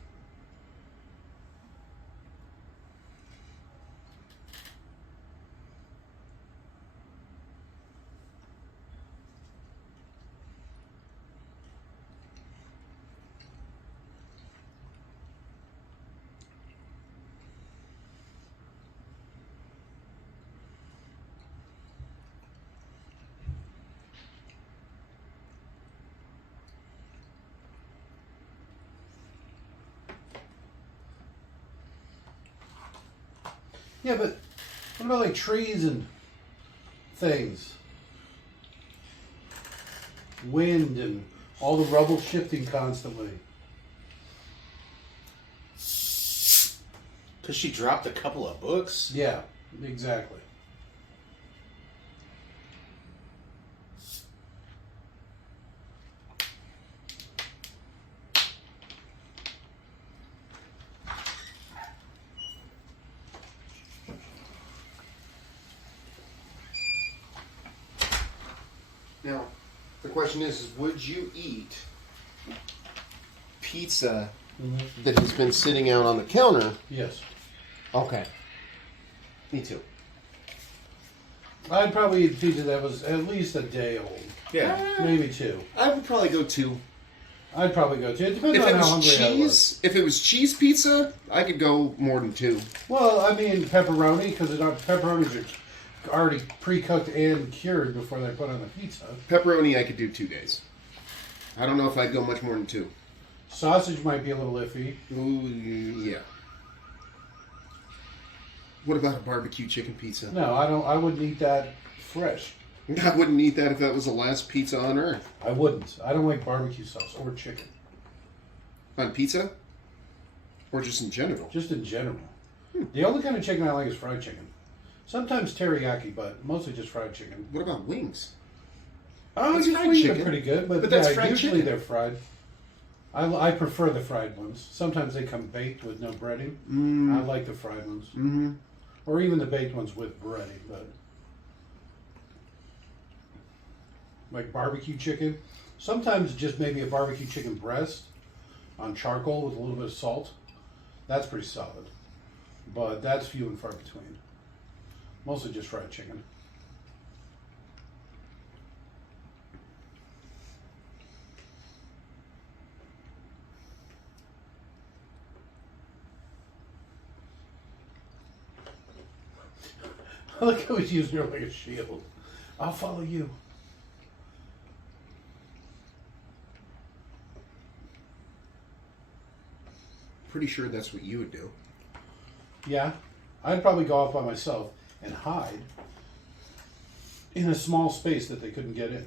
Yeah, but what about like trees and things? Wind and all the rubble shifting constantly. Because she dropped a couple of books? Yeah, exactly. Now, the question is would you eat pizza that has been sitting out on the counter? Yes. Okay. Me too. I'd probably eat pizza that was at least a day old. Yeah. Maybe two. I would probably go 2. I'd probably go two. It depends If on it how was hungry I was. cheese, if it was cheese pizza, I could go more than 2. Well, I mean pepperoni, because pepperonis are already pre-cooked and cured before they're put on the pizza. Pepperoni, I could do 2 days. I don't know if I'd go much more than 2. Sausage might be a little iffy. Ooh, yeah. What about a barbecue chicken pizza? No, I don't. I wouldn't eat that fresh. I wouldn't eat that if that was the last pizza on earth. I wouldn't. I don't like barbecue sauce or chicken. On pizza? Or just in general? Just in general. The only kind of chicken I like is fried chicken. Sometimes teriyaki, but mostly just fried chicken. What about wings? Oh, That's these fried wings chicken. are pretty good, but That's yeah, fried usually chicken. they're fried. I prefer the fried ones. Sometimes they come baked with no breading. I like the fried ones. Mm-hmm. Or even the baked ones with breading, but like barbecue chicken. Sometimes just maybe a barbecue chicken breast on charcoal with a little bit of salt. That's pretty solid. But that's few and far between. Mostly just fried chicken. I like how he's using her like a shield. I'll follow you. Pretty sure that's what you would do. Yeah, I'd probably go off by myself and hide in a small space that they couldn't get in.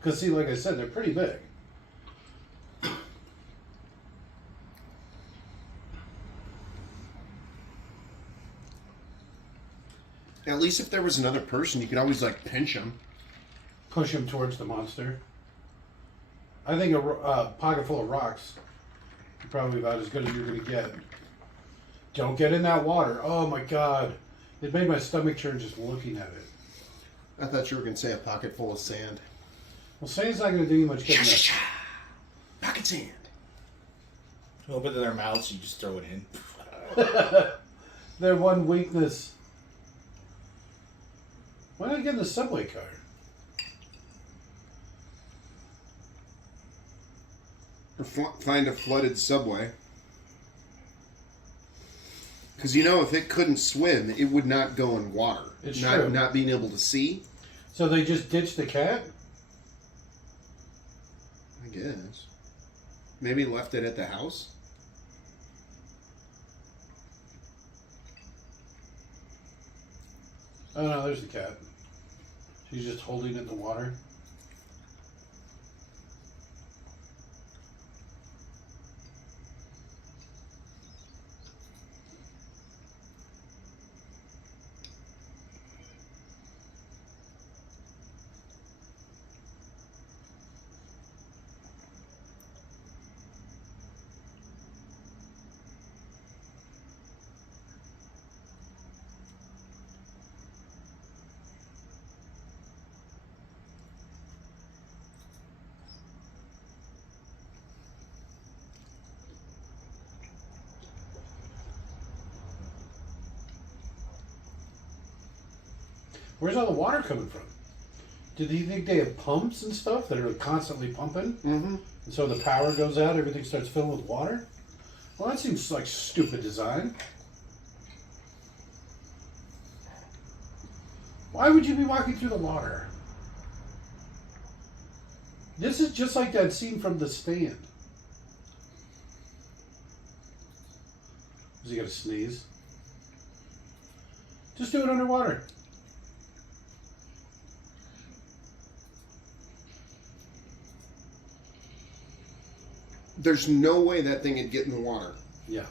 Because, see, like I said, they're pretty big. At least if there was another person, you could always, like, pinch them. Push them towards the monster. I think a pocket full of rocks is probably about as good as you're going to get. Don't get in that water. Oh, my God. It made my stomach turn just looking at it. I thought you were going to say a pocket full of sand. Well, sand's not going to do you much good. enough. Pocket sand. Open their mouths, you just throw it in. Their one weakness. Why not get in the subway car? Or find a flooded subway. Because you know, if it couldn't swim, it would not go in water. It's not, true. Not being able to see, So they just ditched the cat? I guess. Maybe left it at the house. Oh no, there's the cat. She's just holding it in the water. Where's all the water coming from? Did you think they have pumps and stuff that are constantly pumping? Mm-hmm. And so the power goes out, everything starts filling with water? Well, that seems like stupid design. Why would you be walking through the water? This is just like that scene from The Stand. Is he gonna sneeze? Just do it underwater. There's no way that thing would get in the water. Yeah.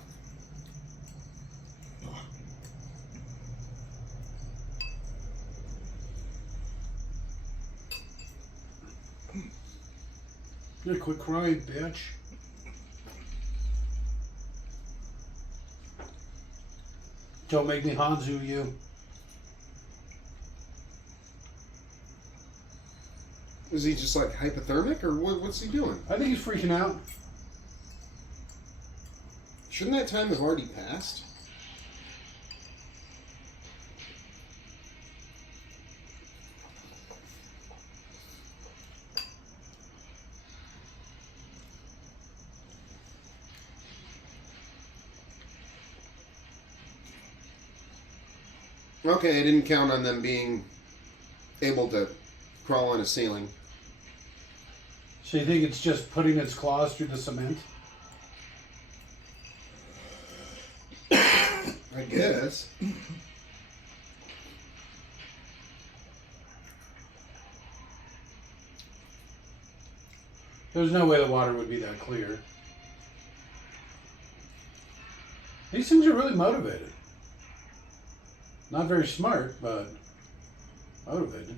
Yeah, quit crying, bitch. Don't make me Hanzu you. Is he just like hypothermic, or what's he doing? I think he's freaking out. Shouldn't that time have already passed? Okay, I didn't count on them being able to crawl on a ceiling. So you think it's just putting its claws through the cement? guess. There's no way the water would be that clear. These things are really motivated. Not very smart, but motivated.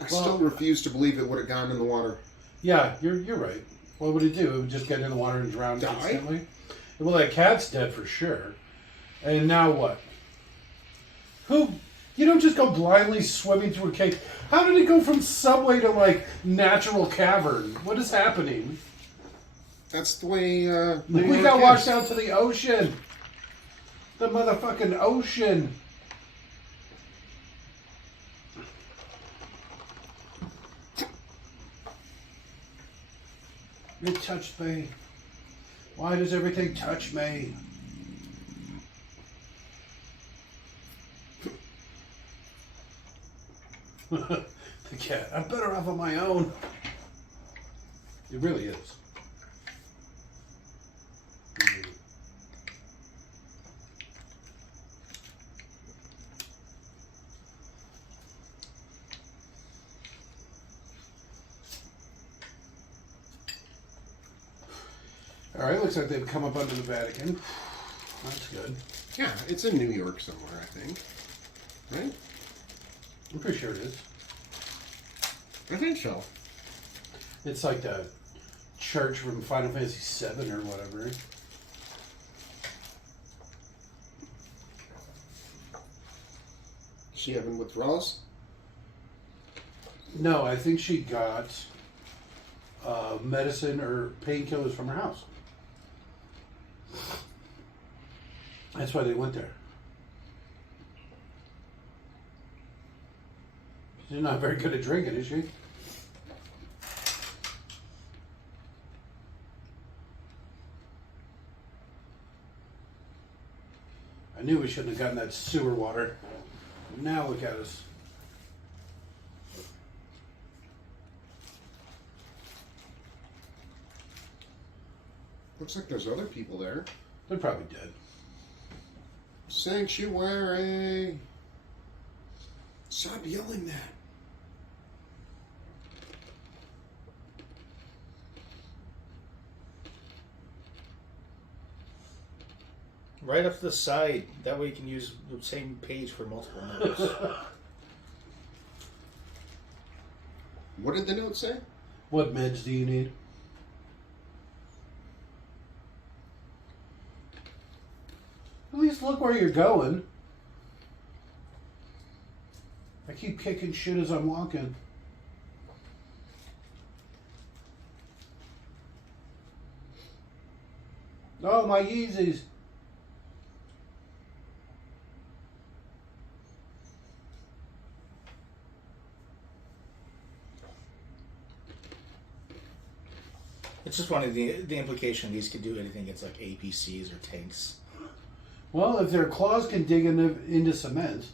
I Well- still refuse to believe it would have gone in the water. Yeah, you're right. What would it do? It would just get in the water and drown Die? instantly? Well, that cat's dead for sure. And now what? Who? You don't just go blindly swimming through a cave. How did it go from subway to, like, natural cavern? What is happening? That's the way. We New got York washed is. out to the ocean. The motherfucking ocean. It touched me. Why does everything touch me? The cat. I'm better off on my own. It really is. All right, looks like they've come up under the Vatican. That's good. Yeah, it's in New York somewhere, I think. Right? I'm pretty sure it is. I think so. It's like the church from Final Fantasy VII or whatever. She having withdrawals? No, I think she got medicine or painkillers from her house. That's why they went there. She's not very good at drinking, is she? I knew we shouldn't have gotten that sewer water. Now look at us. Looks like there's other people there. They're probably dead. Sanctuary! Stop yelling that. Right up to the side. That way you can use the same page for multiple notes. What did the note say? What meds do you need? At least look where you're going. I keep kicking shit as I'm walking. Oh, my Yeezys. It's just one of the implication these could do anything against like APCs or tanks. Well, if their claws can dig into cement.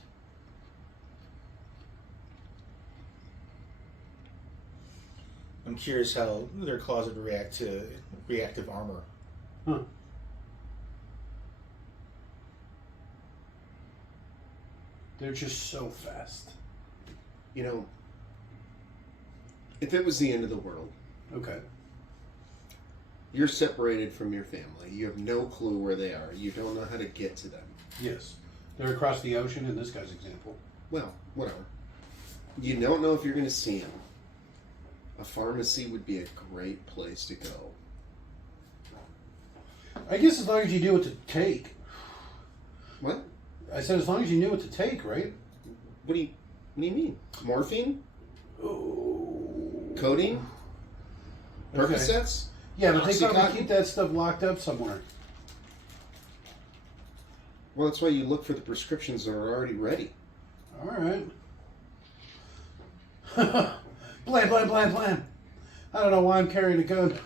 I'm curious how their claws would react to reactive armor. Huh. They're just so fast. You know, if it was the end of the world, Okay. you're separated from your family. You have no clue where they are. You don't know how to get to them. Yes. They're across the ocean in this guy's example. Well, whatever. You don't know if you're going to see them. A pharmacy would be a great place to go. I guess as long as you knew what to take. What? I said as long as you knew what to take, right? What do you mean? Morphine? Oh. Codeine? Okay. Percocets? Yeah, but they probably Oxycontin? keep that stuff locked up somewhere. Well, that's why you look for the prescriptions that are already ready. All right. Blam, blam, blam, blam. I don't know why I'm carrying a gun.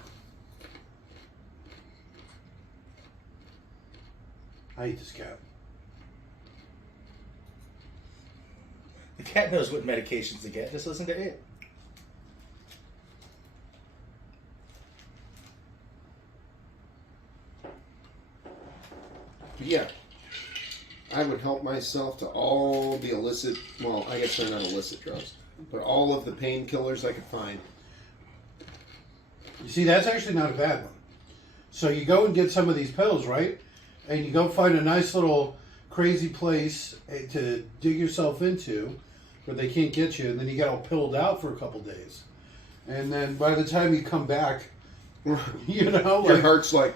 I hate this cat. The cat knows what medications to get. Just listen to it. But yeah, I would help myself to all the illicit, well, I guess they're not illicit drugs, but all of the painkillers I could find. You see, that's actually not a bad one. So you go and get some of these pills, right? And you go find a nice little crazy place to dig yourself into where they can't get you, and then you get all pilled out for a couple days. And then by the time you come back, you know, Your like, heart's like,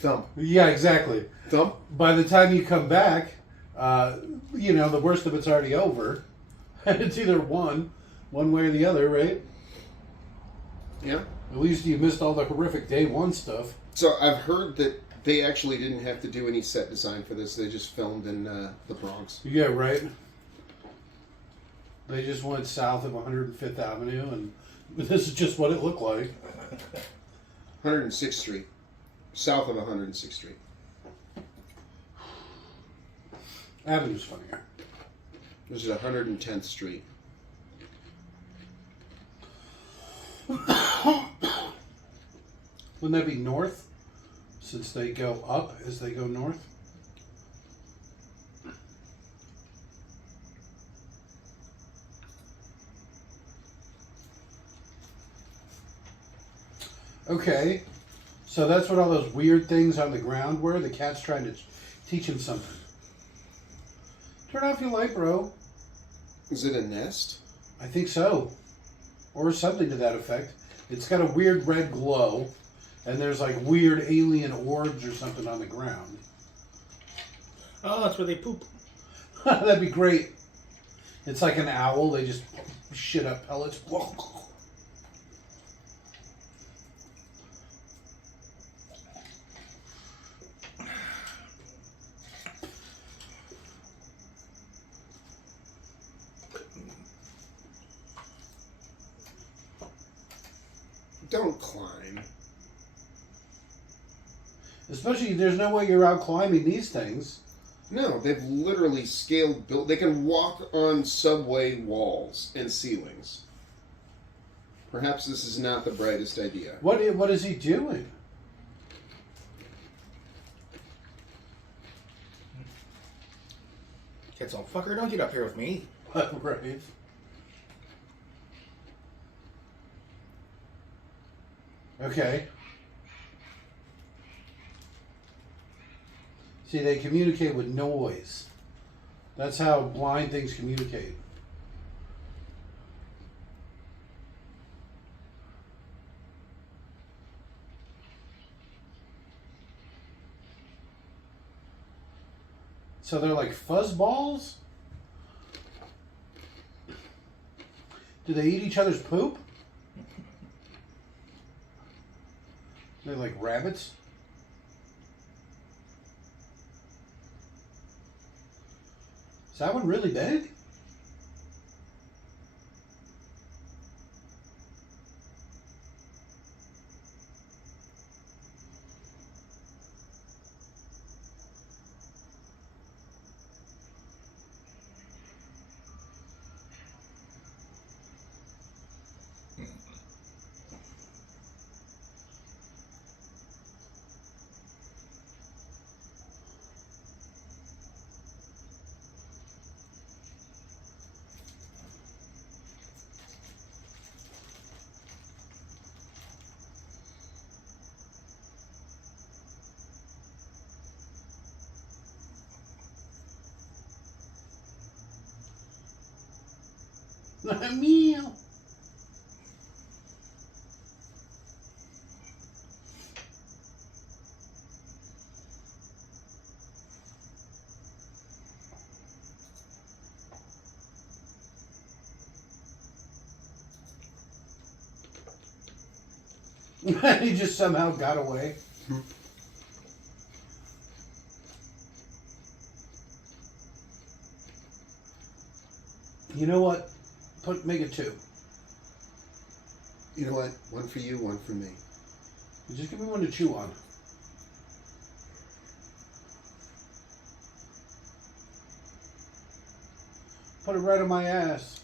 thump, yeah, exactly. thump. By the time you come back, you know, the worst of it's already over. And it's either one way or the other, right? Yeah. At least you missed all the horrific day one stuff. So I've heard that they actually didn't have to do any set design for this. They just filmed in the Bronx. Yeah, right. They just went south of 105th Avenue, and this is just what it looked like. 106th Street. South of 106th Street. Avenue's funnier. This is 110th Street. Wouldn't that be north? Since they go up as they go north? Okay, so that's what all those weird things on the ground were. The cat's trying to teach him something. Turn off your light, bro. Is it a nest? I think so. Or something to that effect. It's got a weird red glow, and there's like weird alien orbs or something on the ground. Oh, that's where they poop. That'd be great. It's like an owl. They just shit up pellets. Don't climb. Especially, there's no way you're out climbing these things. No, they've literally scaled built. They can walk on subway walls and ceilings. Perhaps this is not the brightest idea. What is he doing? Get some fucker, don't get up here with me. Right. Okay. See, they communicate with noise. That's how blind things communicate. So they're like fuzzballs? Do they eat each other's poop? They're like rabbits? Is that one really big? Meow. He just somehow got away. You know what? Make it 2. You know what? One for you, one for me. Just give me one to chew on. Put it right on my ass.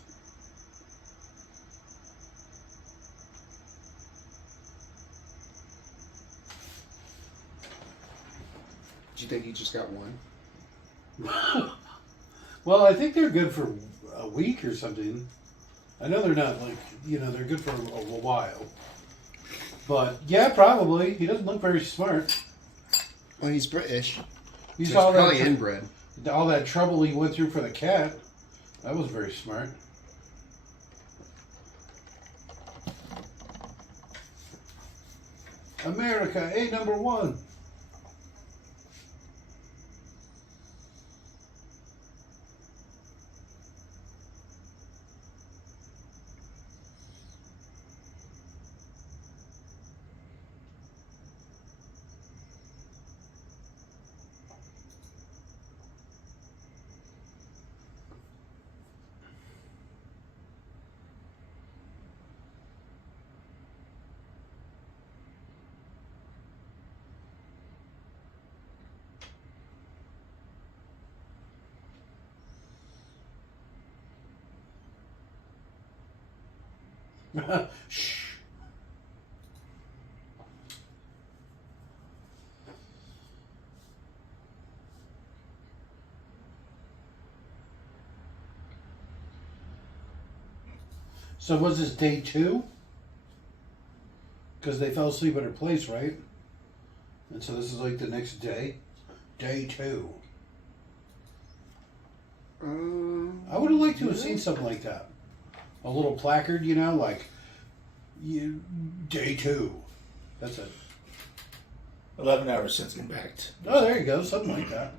Do you think he just got one? Well, I think they're good for a week or something. I know they're not like, they're good for a while. But yeah, probably. He doesn't look very smart. Well, he's British. You So saw he's probably that inbred. all that trouble he went through for the cat. That was very smart. America, number one. Shh. So was this day 2? Because they fell asleep at her place, right? And so this is like the next day. Day 2. I would have liked to have seen something like that. A little placard, like day 2. That's it. 11 hours since impact. Oh, there you go. Something like that.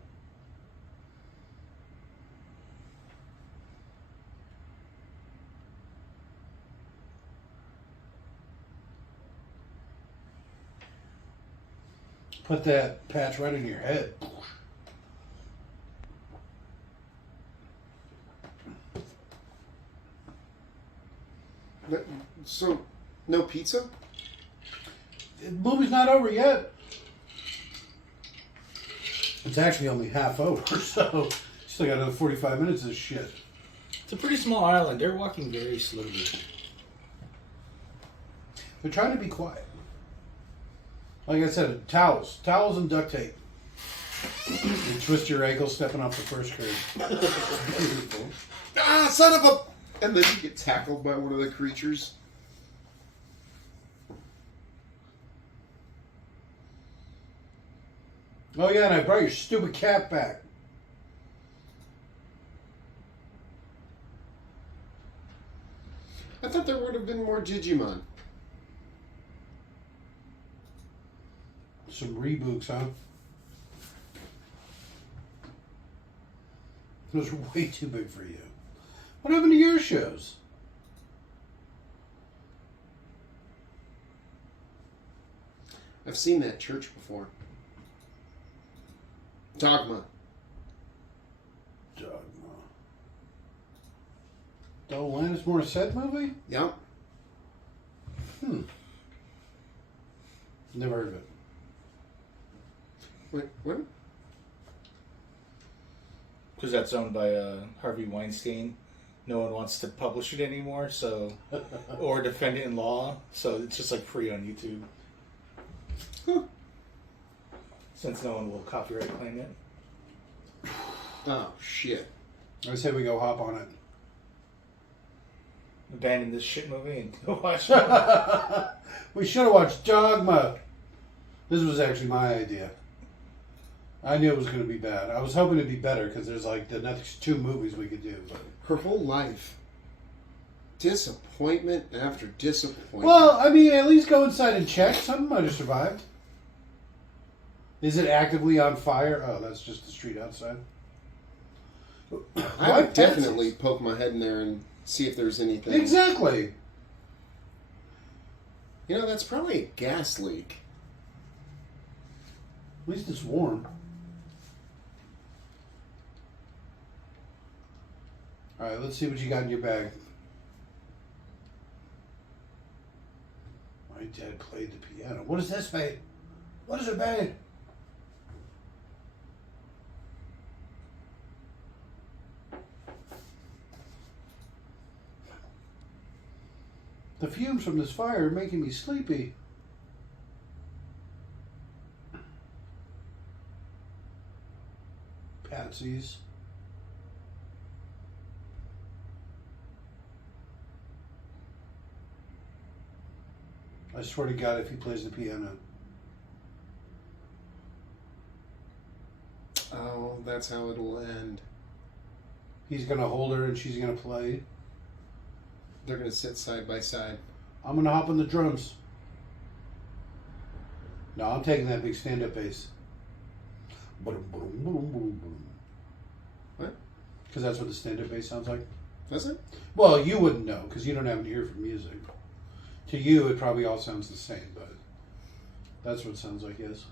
Put that patch right in your head. So, no pizza? The movie's not over yet. It's actually only half over, so still got another 45 minutes of this shit. It's a pretty small island. They're walking very slowly. They're trying to be quiet. Like I said, towels and duct tape. You twist your ankle stepping off the first curb. Beautiful. Ah, son of a... And then you get tackled by one of the creatures. Oh yeah, and I brought your stupid cat back. I thought there would have been more Digimon. Some reboots, huh? Those are way too big for you. What happened to your shows? I've seen that church before. Dogma. Dogma. The Alanis Morissette movie? Yep. Never heard of it. Wait, what? Because that's owned by Harvey Weinstein. No one wants to publish it anymore, so or defend it in law. So it's just like free on YouTube. Huh. Since no one will copyright claim it. Oh, shit. I say we go hop on it. Abandon this shit movie and go watch it. We should have watched Dogma. This was actually my idea. I knew it was going to be bad. I was hoping it'd be better because there's like the next 2 movies we could do. But Her whole life. Disappointment after disappointment. well, I mean, at least go inside and check. Something might have survived. Is it actively on fire? Oh, that's just the street outside. I would definitely poke my head in there and see if there's anything. Exactly. You know, that's probably a gas leak. At least it's warm. All right, let's see what you got in your bag. My dad played the piano. What is this, babe? What is it, babe? The fumes from this fire are making me sleepy. Patsies. I swear to God, if he plays the piano. Oh, that's how it'll end. He's gonna hold her and she's gonna play. They're gonna sit side by side. I'm gonna hop on the drums. No, I'm taking that big stand-up bass. What? Because that's what the stand-up bass sounds like. Does it? Well, you wouldn't know because you don't have an ear for music. To you, it probably all sounds the same, but that's what it sounds like, yes.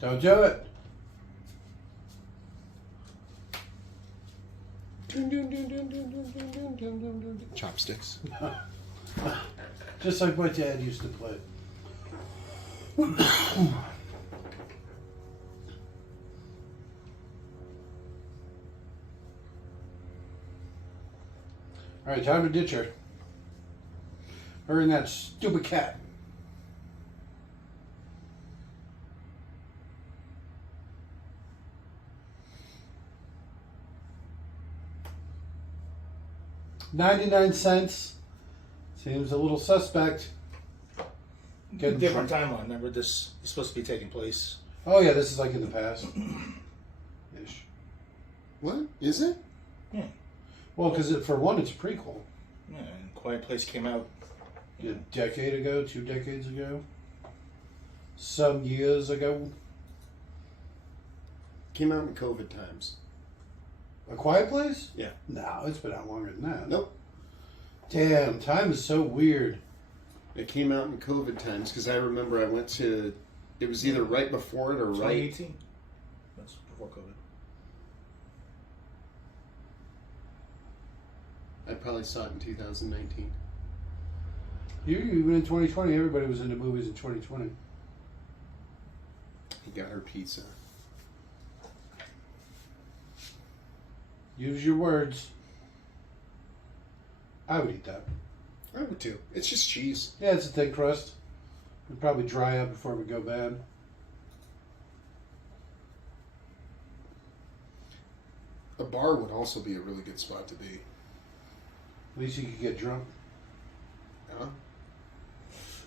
Don't do it. Chopsticks. Just like my dad used to play. Alright, time to ditch her. Her and that stupid cat. $0.99 seems a little suspect. Getting Different timeline. Remember, this is supposed to be taking place. Oh yeah, this is like in the past. Ish. What? Is it? Yeah. Well, because for one, it's a prequel. Yeah, and Quiet Place came out. A decade ago, 2 decades ago, some years ago. Came out in COVID times. A Quiet Place? Yeah. No, it's been out longer than that. Nope. Damn, time is so weird. It came out in COVID times because I remember I went to. It was either right before it or right. 2018. That's before COVID. I probably saw it in 2019. Even in 2020, everybody was into movies in 2020. He got her pizza. Use your words. I would eat that. I would too. It's just cheese. Yeah, it's a thin crust. It'd probably dry out before it would go bad. A bar would also be a really good spot to be. At least you could get drunk. Huh?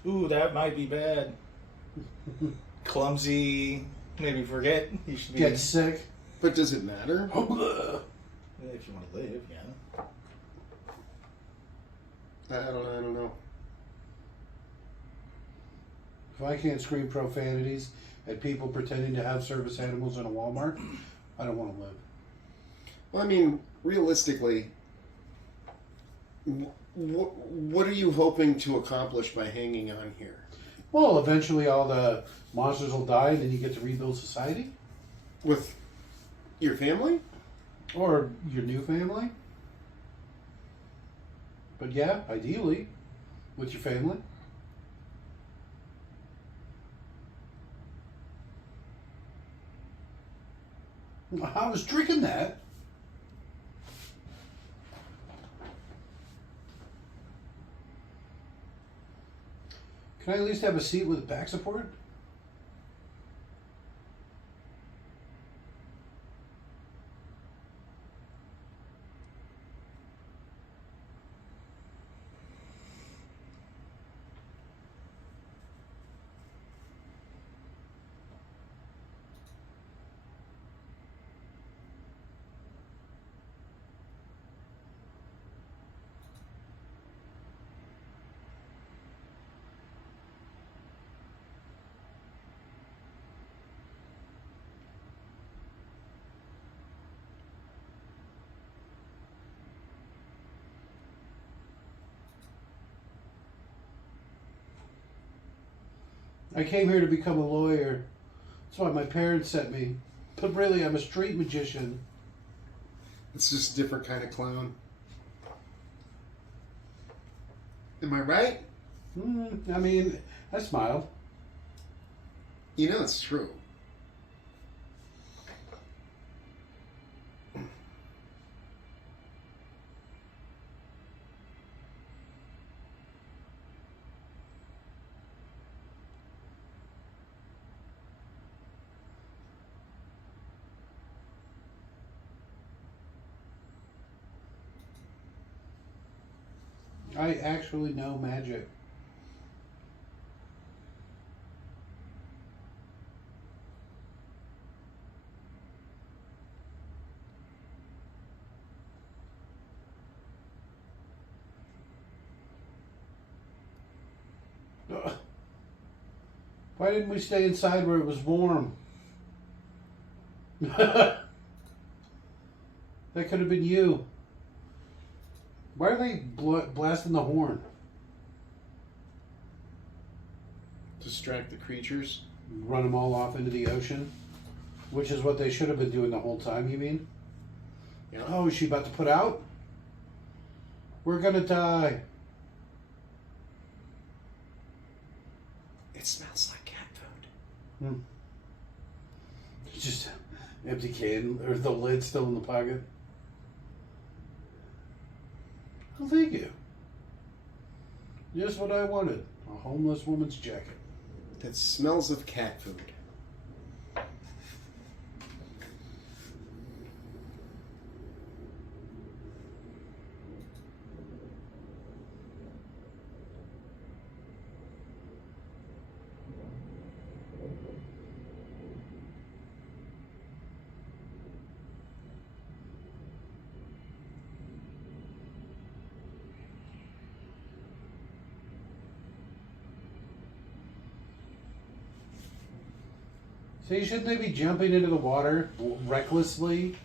Ooh, that might be bad. Clumsy. Maybe forget. You should be. Get sick. But does it matter? If you want to live, yeah. I don't know. If I can't scream profanities at people pretending to have service animals in a Walmart, I don't want to live. Well, I mean, realistically, what are you hoping to accomplish by hanging on here? Well, eventually all the monsters will die and then you get to rebuild society. With your family? Or your new family. But yeah, ideally, with your family. I was drinking that. Can I at least have a seat with back support? I came here to become a lawyer. That's why my parents sent me. But really, I'm a street magician. It's just a different kind of clown. Am I right? I mean, I smiled. You know it's true. I actually know magic. Ugh. Why didn't we stay inside where it was warm? That could have been you. Why are they blasting the horn? Distract the creatures. Run them all off into the ocean? Which is what they should have been doing the whole time, you mean? Yeah. Oh, is she about to put out? We're gonna die. It smells like cat food. Just empty can, or the lid still in the pocket. Oh, thank you. Just what I wanted. A homeless woman's jacket. That smells of cat food. See, shouldn't they be jumping into the water recklessly?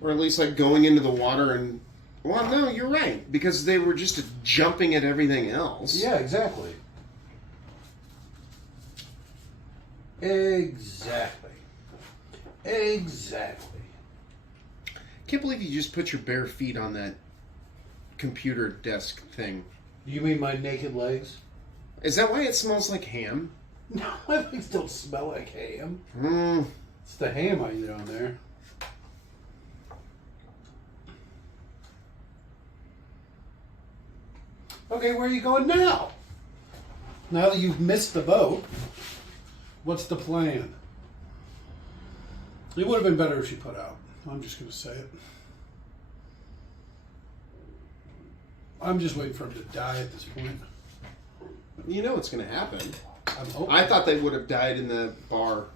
Or at least like going into the water and... Well, no, you're right. Because they were just jumping at everything else. Yeah, exactly. Exactly. Exactly. Can't believe you just put your bare feet on that computer desk thing. You mean my naked legs? Is that why it smells like ham? No, my legs don't smell like ham. Hmm. It's the ham I eat on there. Okay, where are you going now? Now that you've missed the boat, what's the plan? It would have been better if she put out. I'm just going to say it. I'm just waiting for him to die at this point. You know what's going to happen. I'm hoping. I thought they would have died in the bar.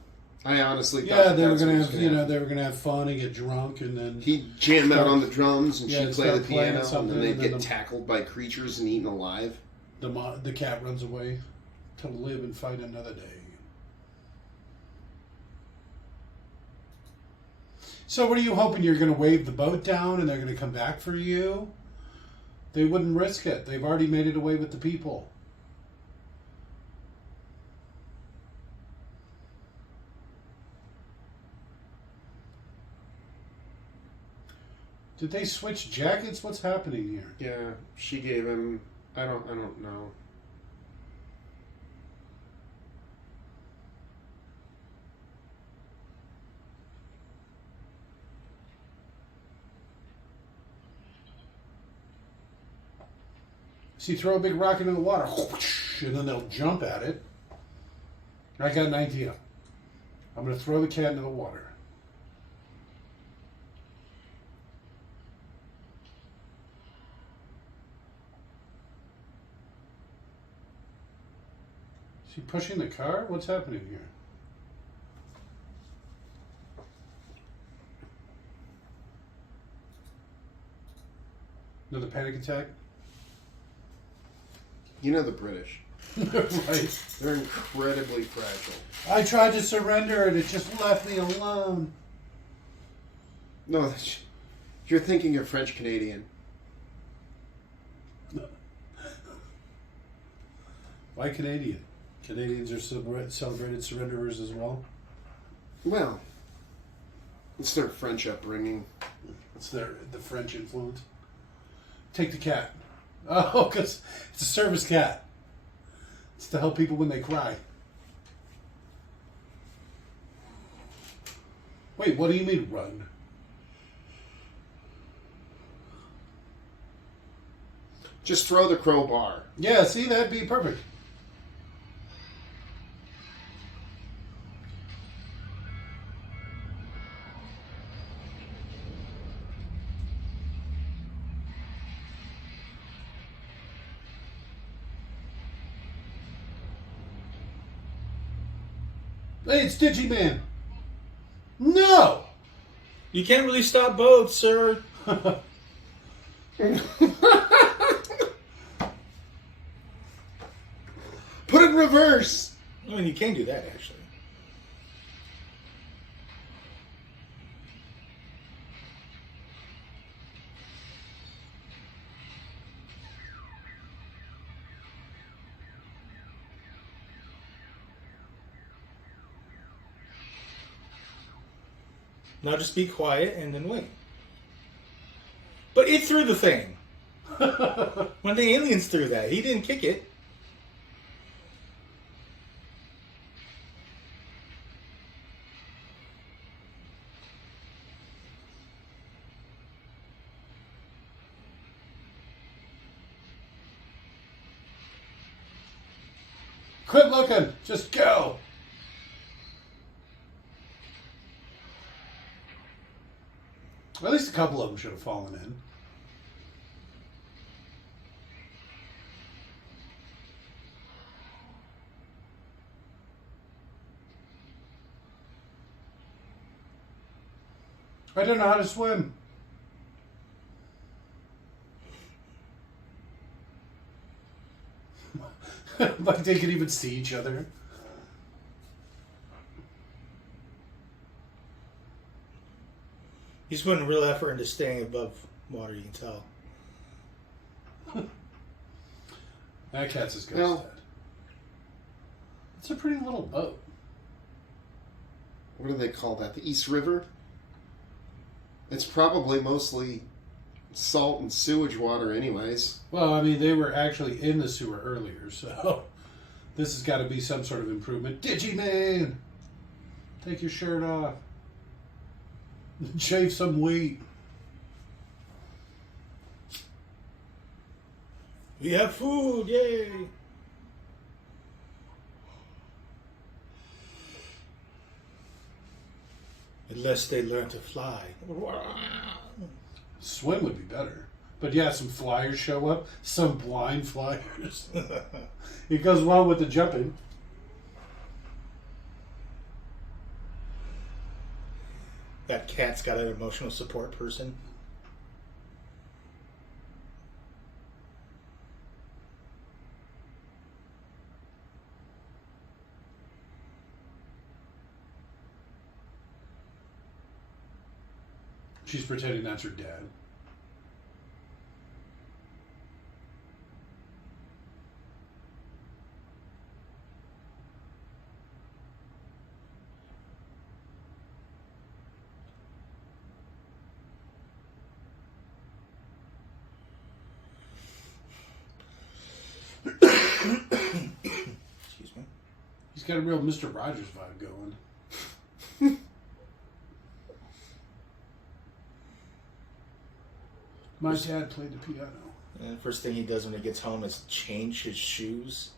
I honestly thought Yeah, they were that's gonna what was have, you know, happen. they were gonna have fun and get drunk, and then He'd jam out on the drums and Yeah, she'd play the start playing piano, and something, then they'd and then get the- tackled by creatures and eaten alive. the cat runs away to live and fight another day. So, what are you hoping? You're gonna wave the boat down, and they're gonna come back for you? They wouldn't risk it. They've already made it away with the people. Did they switch jackets? What's happening here? Yeah, she gave him. I don't know. See, throw a big rock into the water, and then they'll jump at it. I got an idea. I'm going to throw the cat into the water. Is he pushing the car? What's happening here? Another panic attack? You know the British. Right. They're incredibly fragile. I tried to surrender and it just left me alone. No, you're thinking you're French Canadian. Why Canadian? Canadians are celebrated surrenderers as well. Well, it's their French upbringing. It's the French influence. Take the cat. Oh, because it's a service cat. It's to help people when they cry. Wait, what do you mean run? Just throw the crowbar. Yeah, see, that'd be perfect. Hey, it's Digiman. No! You can't really stop boats, sir. Put it in reverse. I mean, you can do that, actually. Now just be quiet and then wait. But it threw the thing. When the aliens threw that, he didn't kick it. Quit looking. Just go. At least a couple of them should have fallen in. I don't know how to swim. Like they could even see each other. He's putting real effort into staying above water, you can tell. That cat's as good Well- as dead. It's a pretty little boat. What do they call that? The East River? It's probably mostly salt and sewage water anyways. Well, I mean, they were actually in the sewer earlier, so this has got to be some sort of improvement. Digiman! Take your shirt off. Shave some weight. We have food, yay! Unless they learn to fly. Swim would be better. But yeah, some flyers show up. Some blind flyers. It goes well with the jumping. That cat's got an emotional support person. She's pretending that's her dad. Excuse me. He's got a real Mr. Rogers vibe going. My dad played the piano. And the first thing he does when he gets home is change his shoes.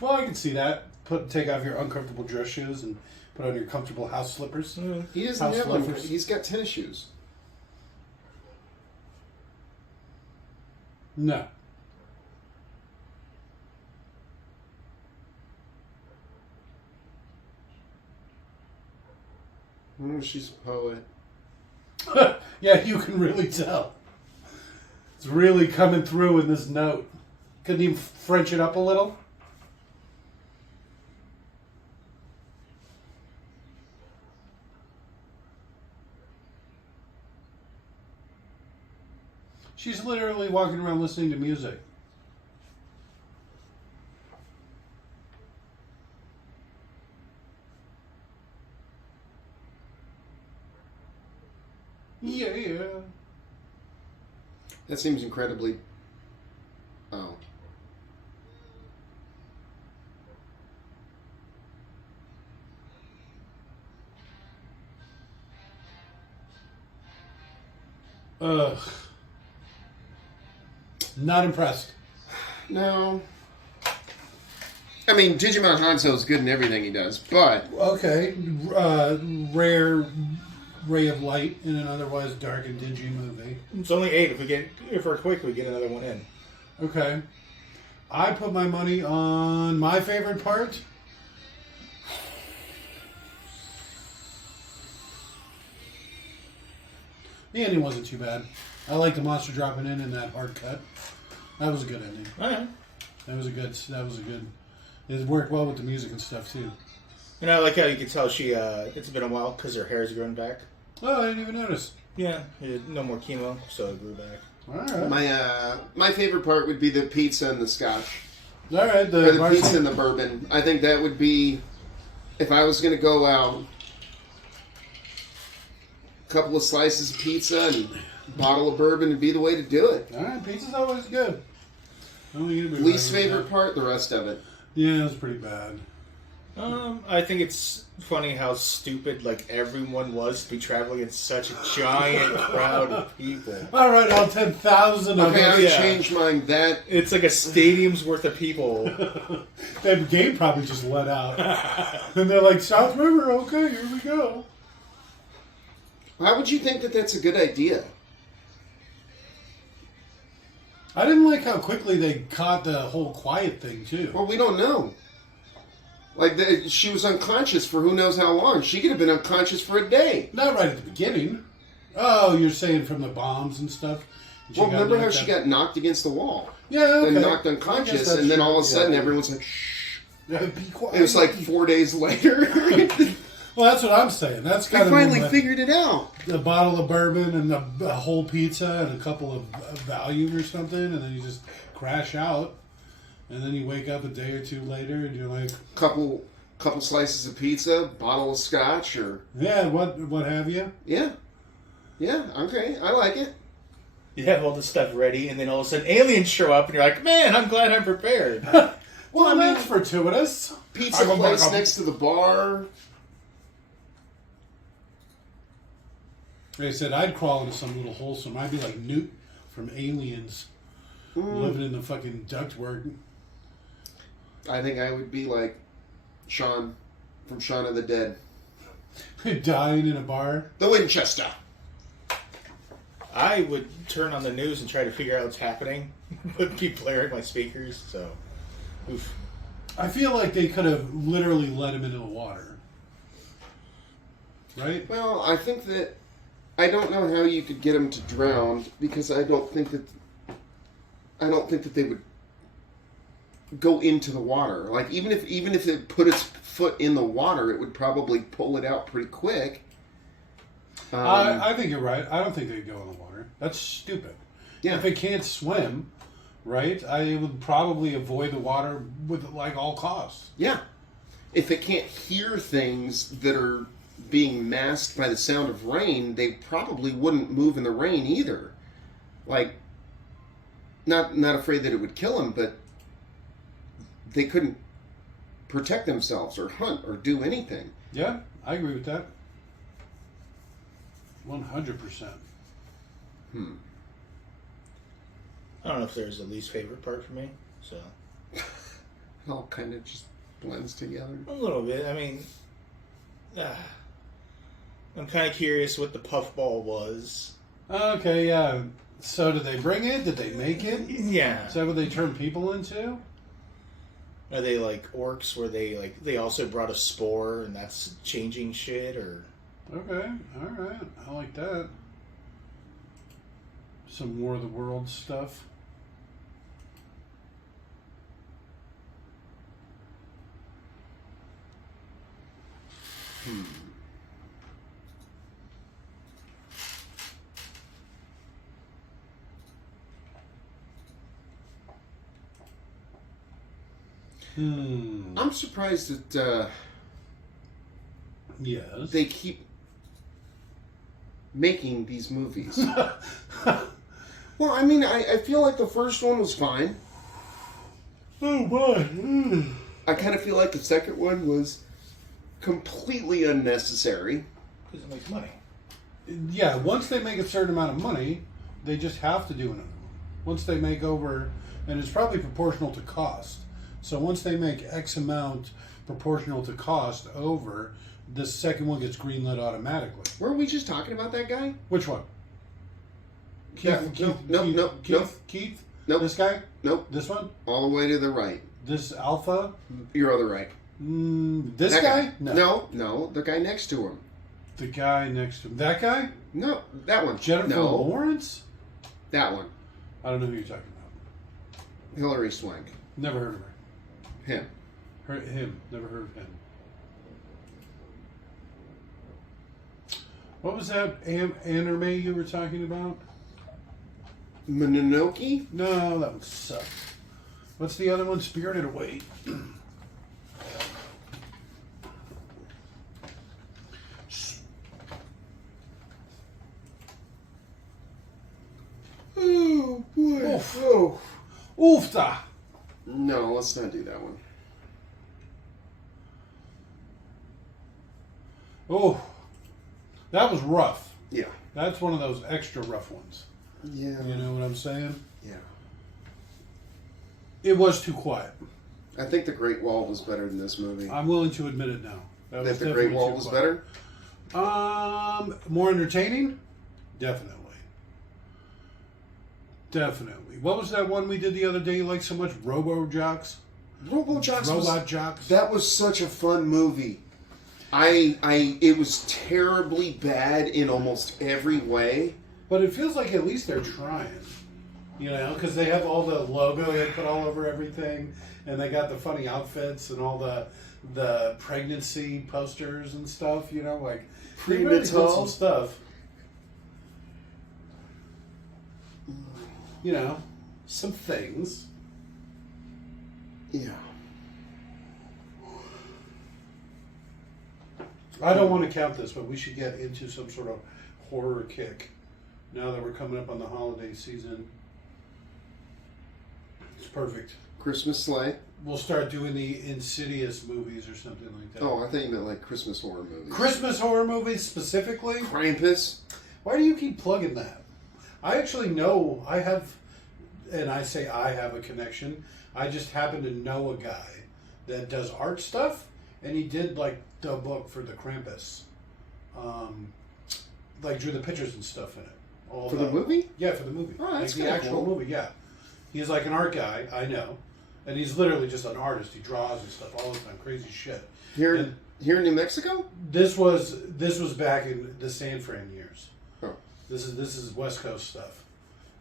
Well, I can see that. Take off your uncomfortable dress shoes and put on your comfortable house slippers. He doesn't House have one. loafers. He's got tennis shoes. No. She's a poet. Yeah, you can really tell. It's really coming through in this note. Couldn't even French it up a little? She's literally walking around listening to music. Yeah. That seems incredibly. Oh. Ugh. Not impressed. No. I mean, Digimon Hanzo is good in everything he does, but Okay. Rare ray of light in an otherwise dark and dingy movie. It's only 8. If we're quick, we get another one in. Okay. I put my money on my favorite part. The ending wasn't too bad. I like the monster dropping in that hard cut. That was a good ending. All right. That was a good. It worked well with the music and stuff too. And I like how you can tell she. It's been a while because her hair's grown back. Oh, I didn't even notice. Yeah, no more chemo, so it grew back. All right. my favorite part would be the pizza and the scotch. All right. Or the pizza and the bourbon. I think that would be, if I was going to go out, a couple of slices of pizza and a bottle of bourbon would be the way to do it. All right. Pizza's always good. Least favorite part, the rest of it. Yeah, it was pretty bad. I think it's funny how stupid everyone was to be traveling in such a giant crowd of people. All right, all 10,000 of Okay, I us. would Yeah. change mine. That It's like a stadium's worth of people. That game probably just let out. And they're like, South River, okay, here we go. Why would you think that that's a good idea? I didn't like how quickly they caught the whole quiet thing, too. Well, we don't know. She was unconscious for who knows how long. She could have been unconscious for a day. Not right at the beginning. Oh, you're saying from the bombs and stuff? And she Well, got remember how knocked she out? got knocked against the wall? Yeah, okay. Then knocked I guess unconscious, that's and then true. all of a sudden Yeah. everyone's like, shh. Yeah, be quiet. It was like 4 days later. Well, that's what I'm saying. That's I kind of finally when figured it out. a bottle of bourbon and a whole pizza and a couple of Valium or something, and then you just crash out, and then you wake up a day or two later, and you're like, Couple slices of pizza, bottle of scotch, or yeah, what have you? yeah, okay, I like it. You have all this stuff ready, and then all of a sudden aliens show up, and you're like, man, I'm glad I'm prepared. Well, that's fortuitous. Pizza place next to the bar. Like I said, I'd crawl into some little wholesome. I'd be like Newt from Aliens, living in the fucking ductwork. I think I would be like Shaun from Shaun of the Dead. Dying in a bar. The Winchester. I would turn on the news and try to figure out what's happening, but keep blaring my speakers, so. Oof. I feel like they could have literally let him into the water. Right? Well, I think that I don't know how you could get him to drown because I don't think that they would go into the water. Like even if it put its foot in the water, it would probably pull it out pretty quick. I think you're right. I don't think they'd go in the water. That's stupid. Yeah. If it can't swim, right, I would probably avoid the water with all costs. Yeah. If it can't hear things that are being masked by the sound of rain, they probably wouldn't move in the rain either. Like, not afraid that it would kill them, but they couldn't protect themselves or hunt or do anything. Yeah, I agree with that. 100%. I don't know if there's a least favorite part for me, so. It all kind of just blends together. A little bit. I mean, I'm kind of curious what the puffball was. Okay, yeah. So did they bring it? Did they make it? Yeah. Is that what they turn people into? Are they like orcs where they also brought a spore and that's changing shit, or? Okay, alright. I like that. Some War of the Worlds stuff. I'm surprised that Yes. they keep making these movies. Well, I mean, I feel like the first one was fine. Oh boy. I kind of feel like the second one was completely unnecessary. Because it makes money. Yeah, once they make a certain amount of money, they just have to do another one. Once they make over, and it's probably proportional to cost. So once they make X amount proportional to cost over, the second one gets greenlit automatically. Weren't we just talking about that guy? Which one? Yeah, nope. Keith? Nope. This guy? Nope. This one? All the way to the right. This Alpha? Your other right. This That guy? No, the guy next to him. The guy next to him. That guy? No, that one. Jennifer no, Lawrence? that one. I don't know who you're talking about. Hillary Swank. Never heard of her. Him. Him. Never heard of him. What was that anime you were talking about? Mononoke? No, that one sucked. What's the other one? Spirited Away. Oh boy. Oof. Oh. Oofta! No, let's not do that one. Oh, that was rough. Yeah. That's one of those extra rough ones. Yeah. You know what I'm saying? Yeah. It was too quiet. I think The Great Wall was better than this movie. I'm willing to admit it now. That was That The Great definitely Wall too was quiet. better? More entertaining? Definitely. Definitely. What was that one we did the other day you liked so much? Robo Jocks? RoboJocks Robot was, Jocks? that was such a fun movie. It was terribly bad in almost every way. But it feels like at least they're trying. You know, because they have all the logo they put all over everything, and they got the funny outfits and all the pregnancy posters and stuff. You know, like they really did Prenatal. some stuff. You know, some things. Yeah. I don't want to count this, but we should get into some sort of horror kick now that we're coming up on the holiday season. It's perfect. Christmas Sleigh. We'll start doing the Insidious movies or something like that. Oh, I thought you meant like Christmas horror movies. Christmas horror movies specifically? Krampus. Why do you keep plugging that? I actually know I have, and I say I have a connection. I just happen to know a guy that does art stuff, and he did like the book for the Krampus. Like drew the pictures and stuff in it. All For the movie? Yeah, for the movie. Oh, that's like the kinda actual cool. movie, yeah. He's like an art guy, I know. And he's literally just an artist. He draws and stuff all the time. Crazy shit. Here, And here in New Mexico? this was back in the San Fran years. Oh. This is West Coast stuff.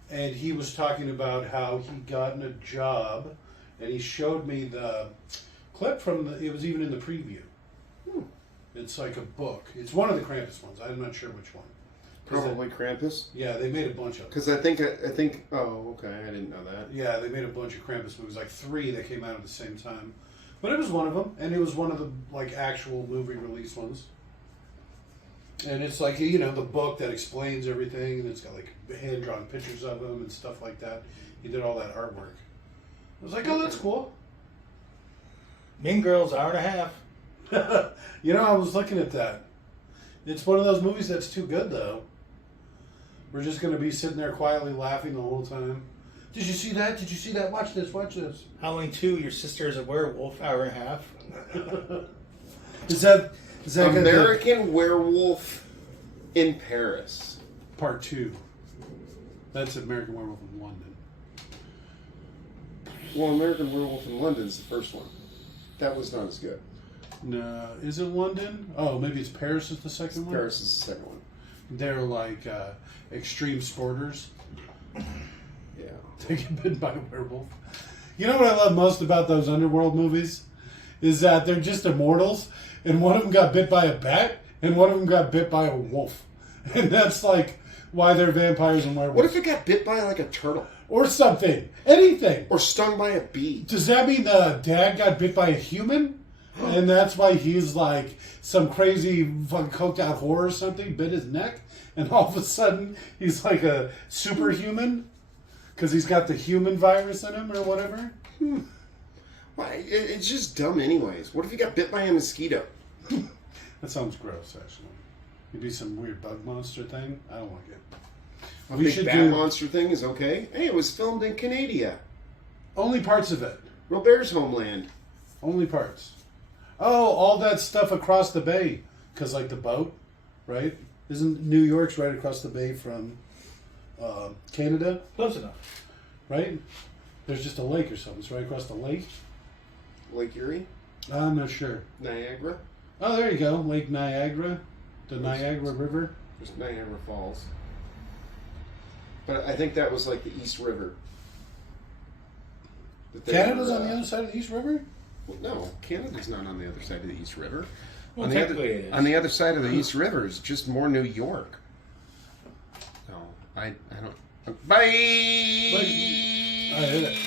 And he was talking about how he'd gotten a job, and he showed me the clip from it was even in the preview. It's like a book. It's one of the Krampus ones. I'm not sure which one. 'Cause Probably Krampus. yeah, they made a bunch of them. Because I think. Oh, okay. I didn't know that. Yeah, they made a bunch of Krampus movies, like 3 that came out at the same time. But it was one of them, and it was one of the like actual movie release ones. And it's like, you know, the book that explains everything, and it's got like hand drawn pictures of them and stuff like that. He did all that artwork. I was like, oh, that's cool. Mean Girls, hour and a half. You know, I was looking at that. It's one of those movies that's too good, though. We're just going to be sitting there quietly laughing the whole time. Did you see that? Did you see that? Watch this. Watch this. Halloween 2, Your Sister is a Werewolf, hour and a half. Is that gonna be American Werewolf in Paris. part 2? That's American Werewolf in London. Well, American Werewolf in London is the first one. That was not as good. No, is it London? Oh, maybe it's Paris is the second one? Paris is the second one. They're like extreme sporters. Yeah. They get bitten by a werewolf. You know what I love most about those underworld movies? Is that they're just immortals, and one of them got bit by a bat, and one of them got bit by a wolf. And that's like why they're vampires and werewolves. What if it got bit by like a turtle? Or something. Anything. Or stung by a bee? Does that mean the dad got bit by a human? And that's why he's like some crazy fucking coked out whore or something, bit his neck, and all of a sudden he's like a superhuman? Because he's got the human virus in him or whatever? Why? It's just dumb, anyways. What if he got bit by a mosquito? That sounds gross, actually. It'd be some weird bug monster thing. I don't like it. A We big should bat do monster thing is okay. Hey, it was filmed in Canada. only parts of it. Robert's homeland. Only parts. Oh, all that stuff across the bay. Because, like, the boat, right? Isn't New York's right across the bay from Canada, Close enough. right? There's just a lake or something. It's right across the lake. Lake Erie? I'm not sure. Niagara? Oh, there you go. Lake Niagara. The Niagara River. There's Niagara Falls. But I think that was like the East River. That they Canada's were, on the other side of the East River? Well, no, Canada's not on the other side of the East River. Well, on the technically it is. on the other side of the East River is just more New York. No, I don't. Bye. I hit it.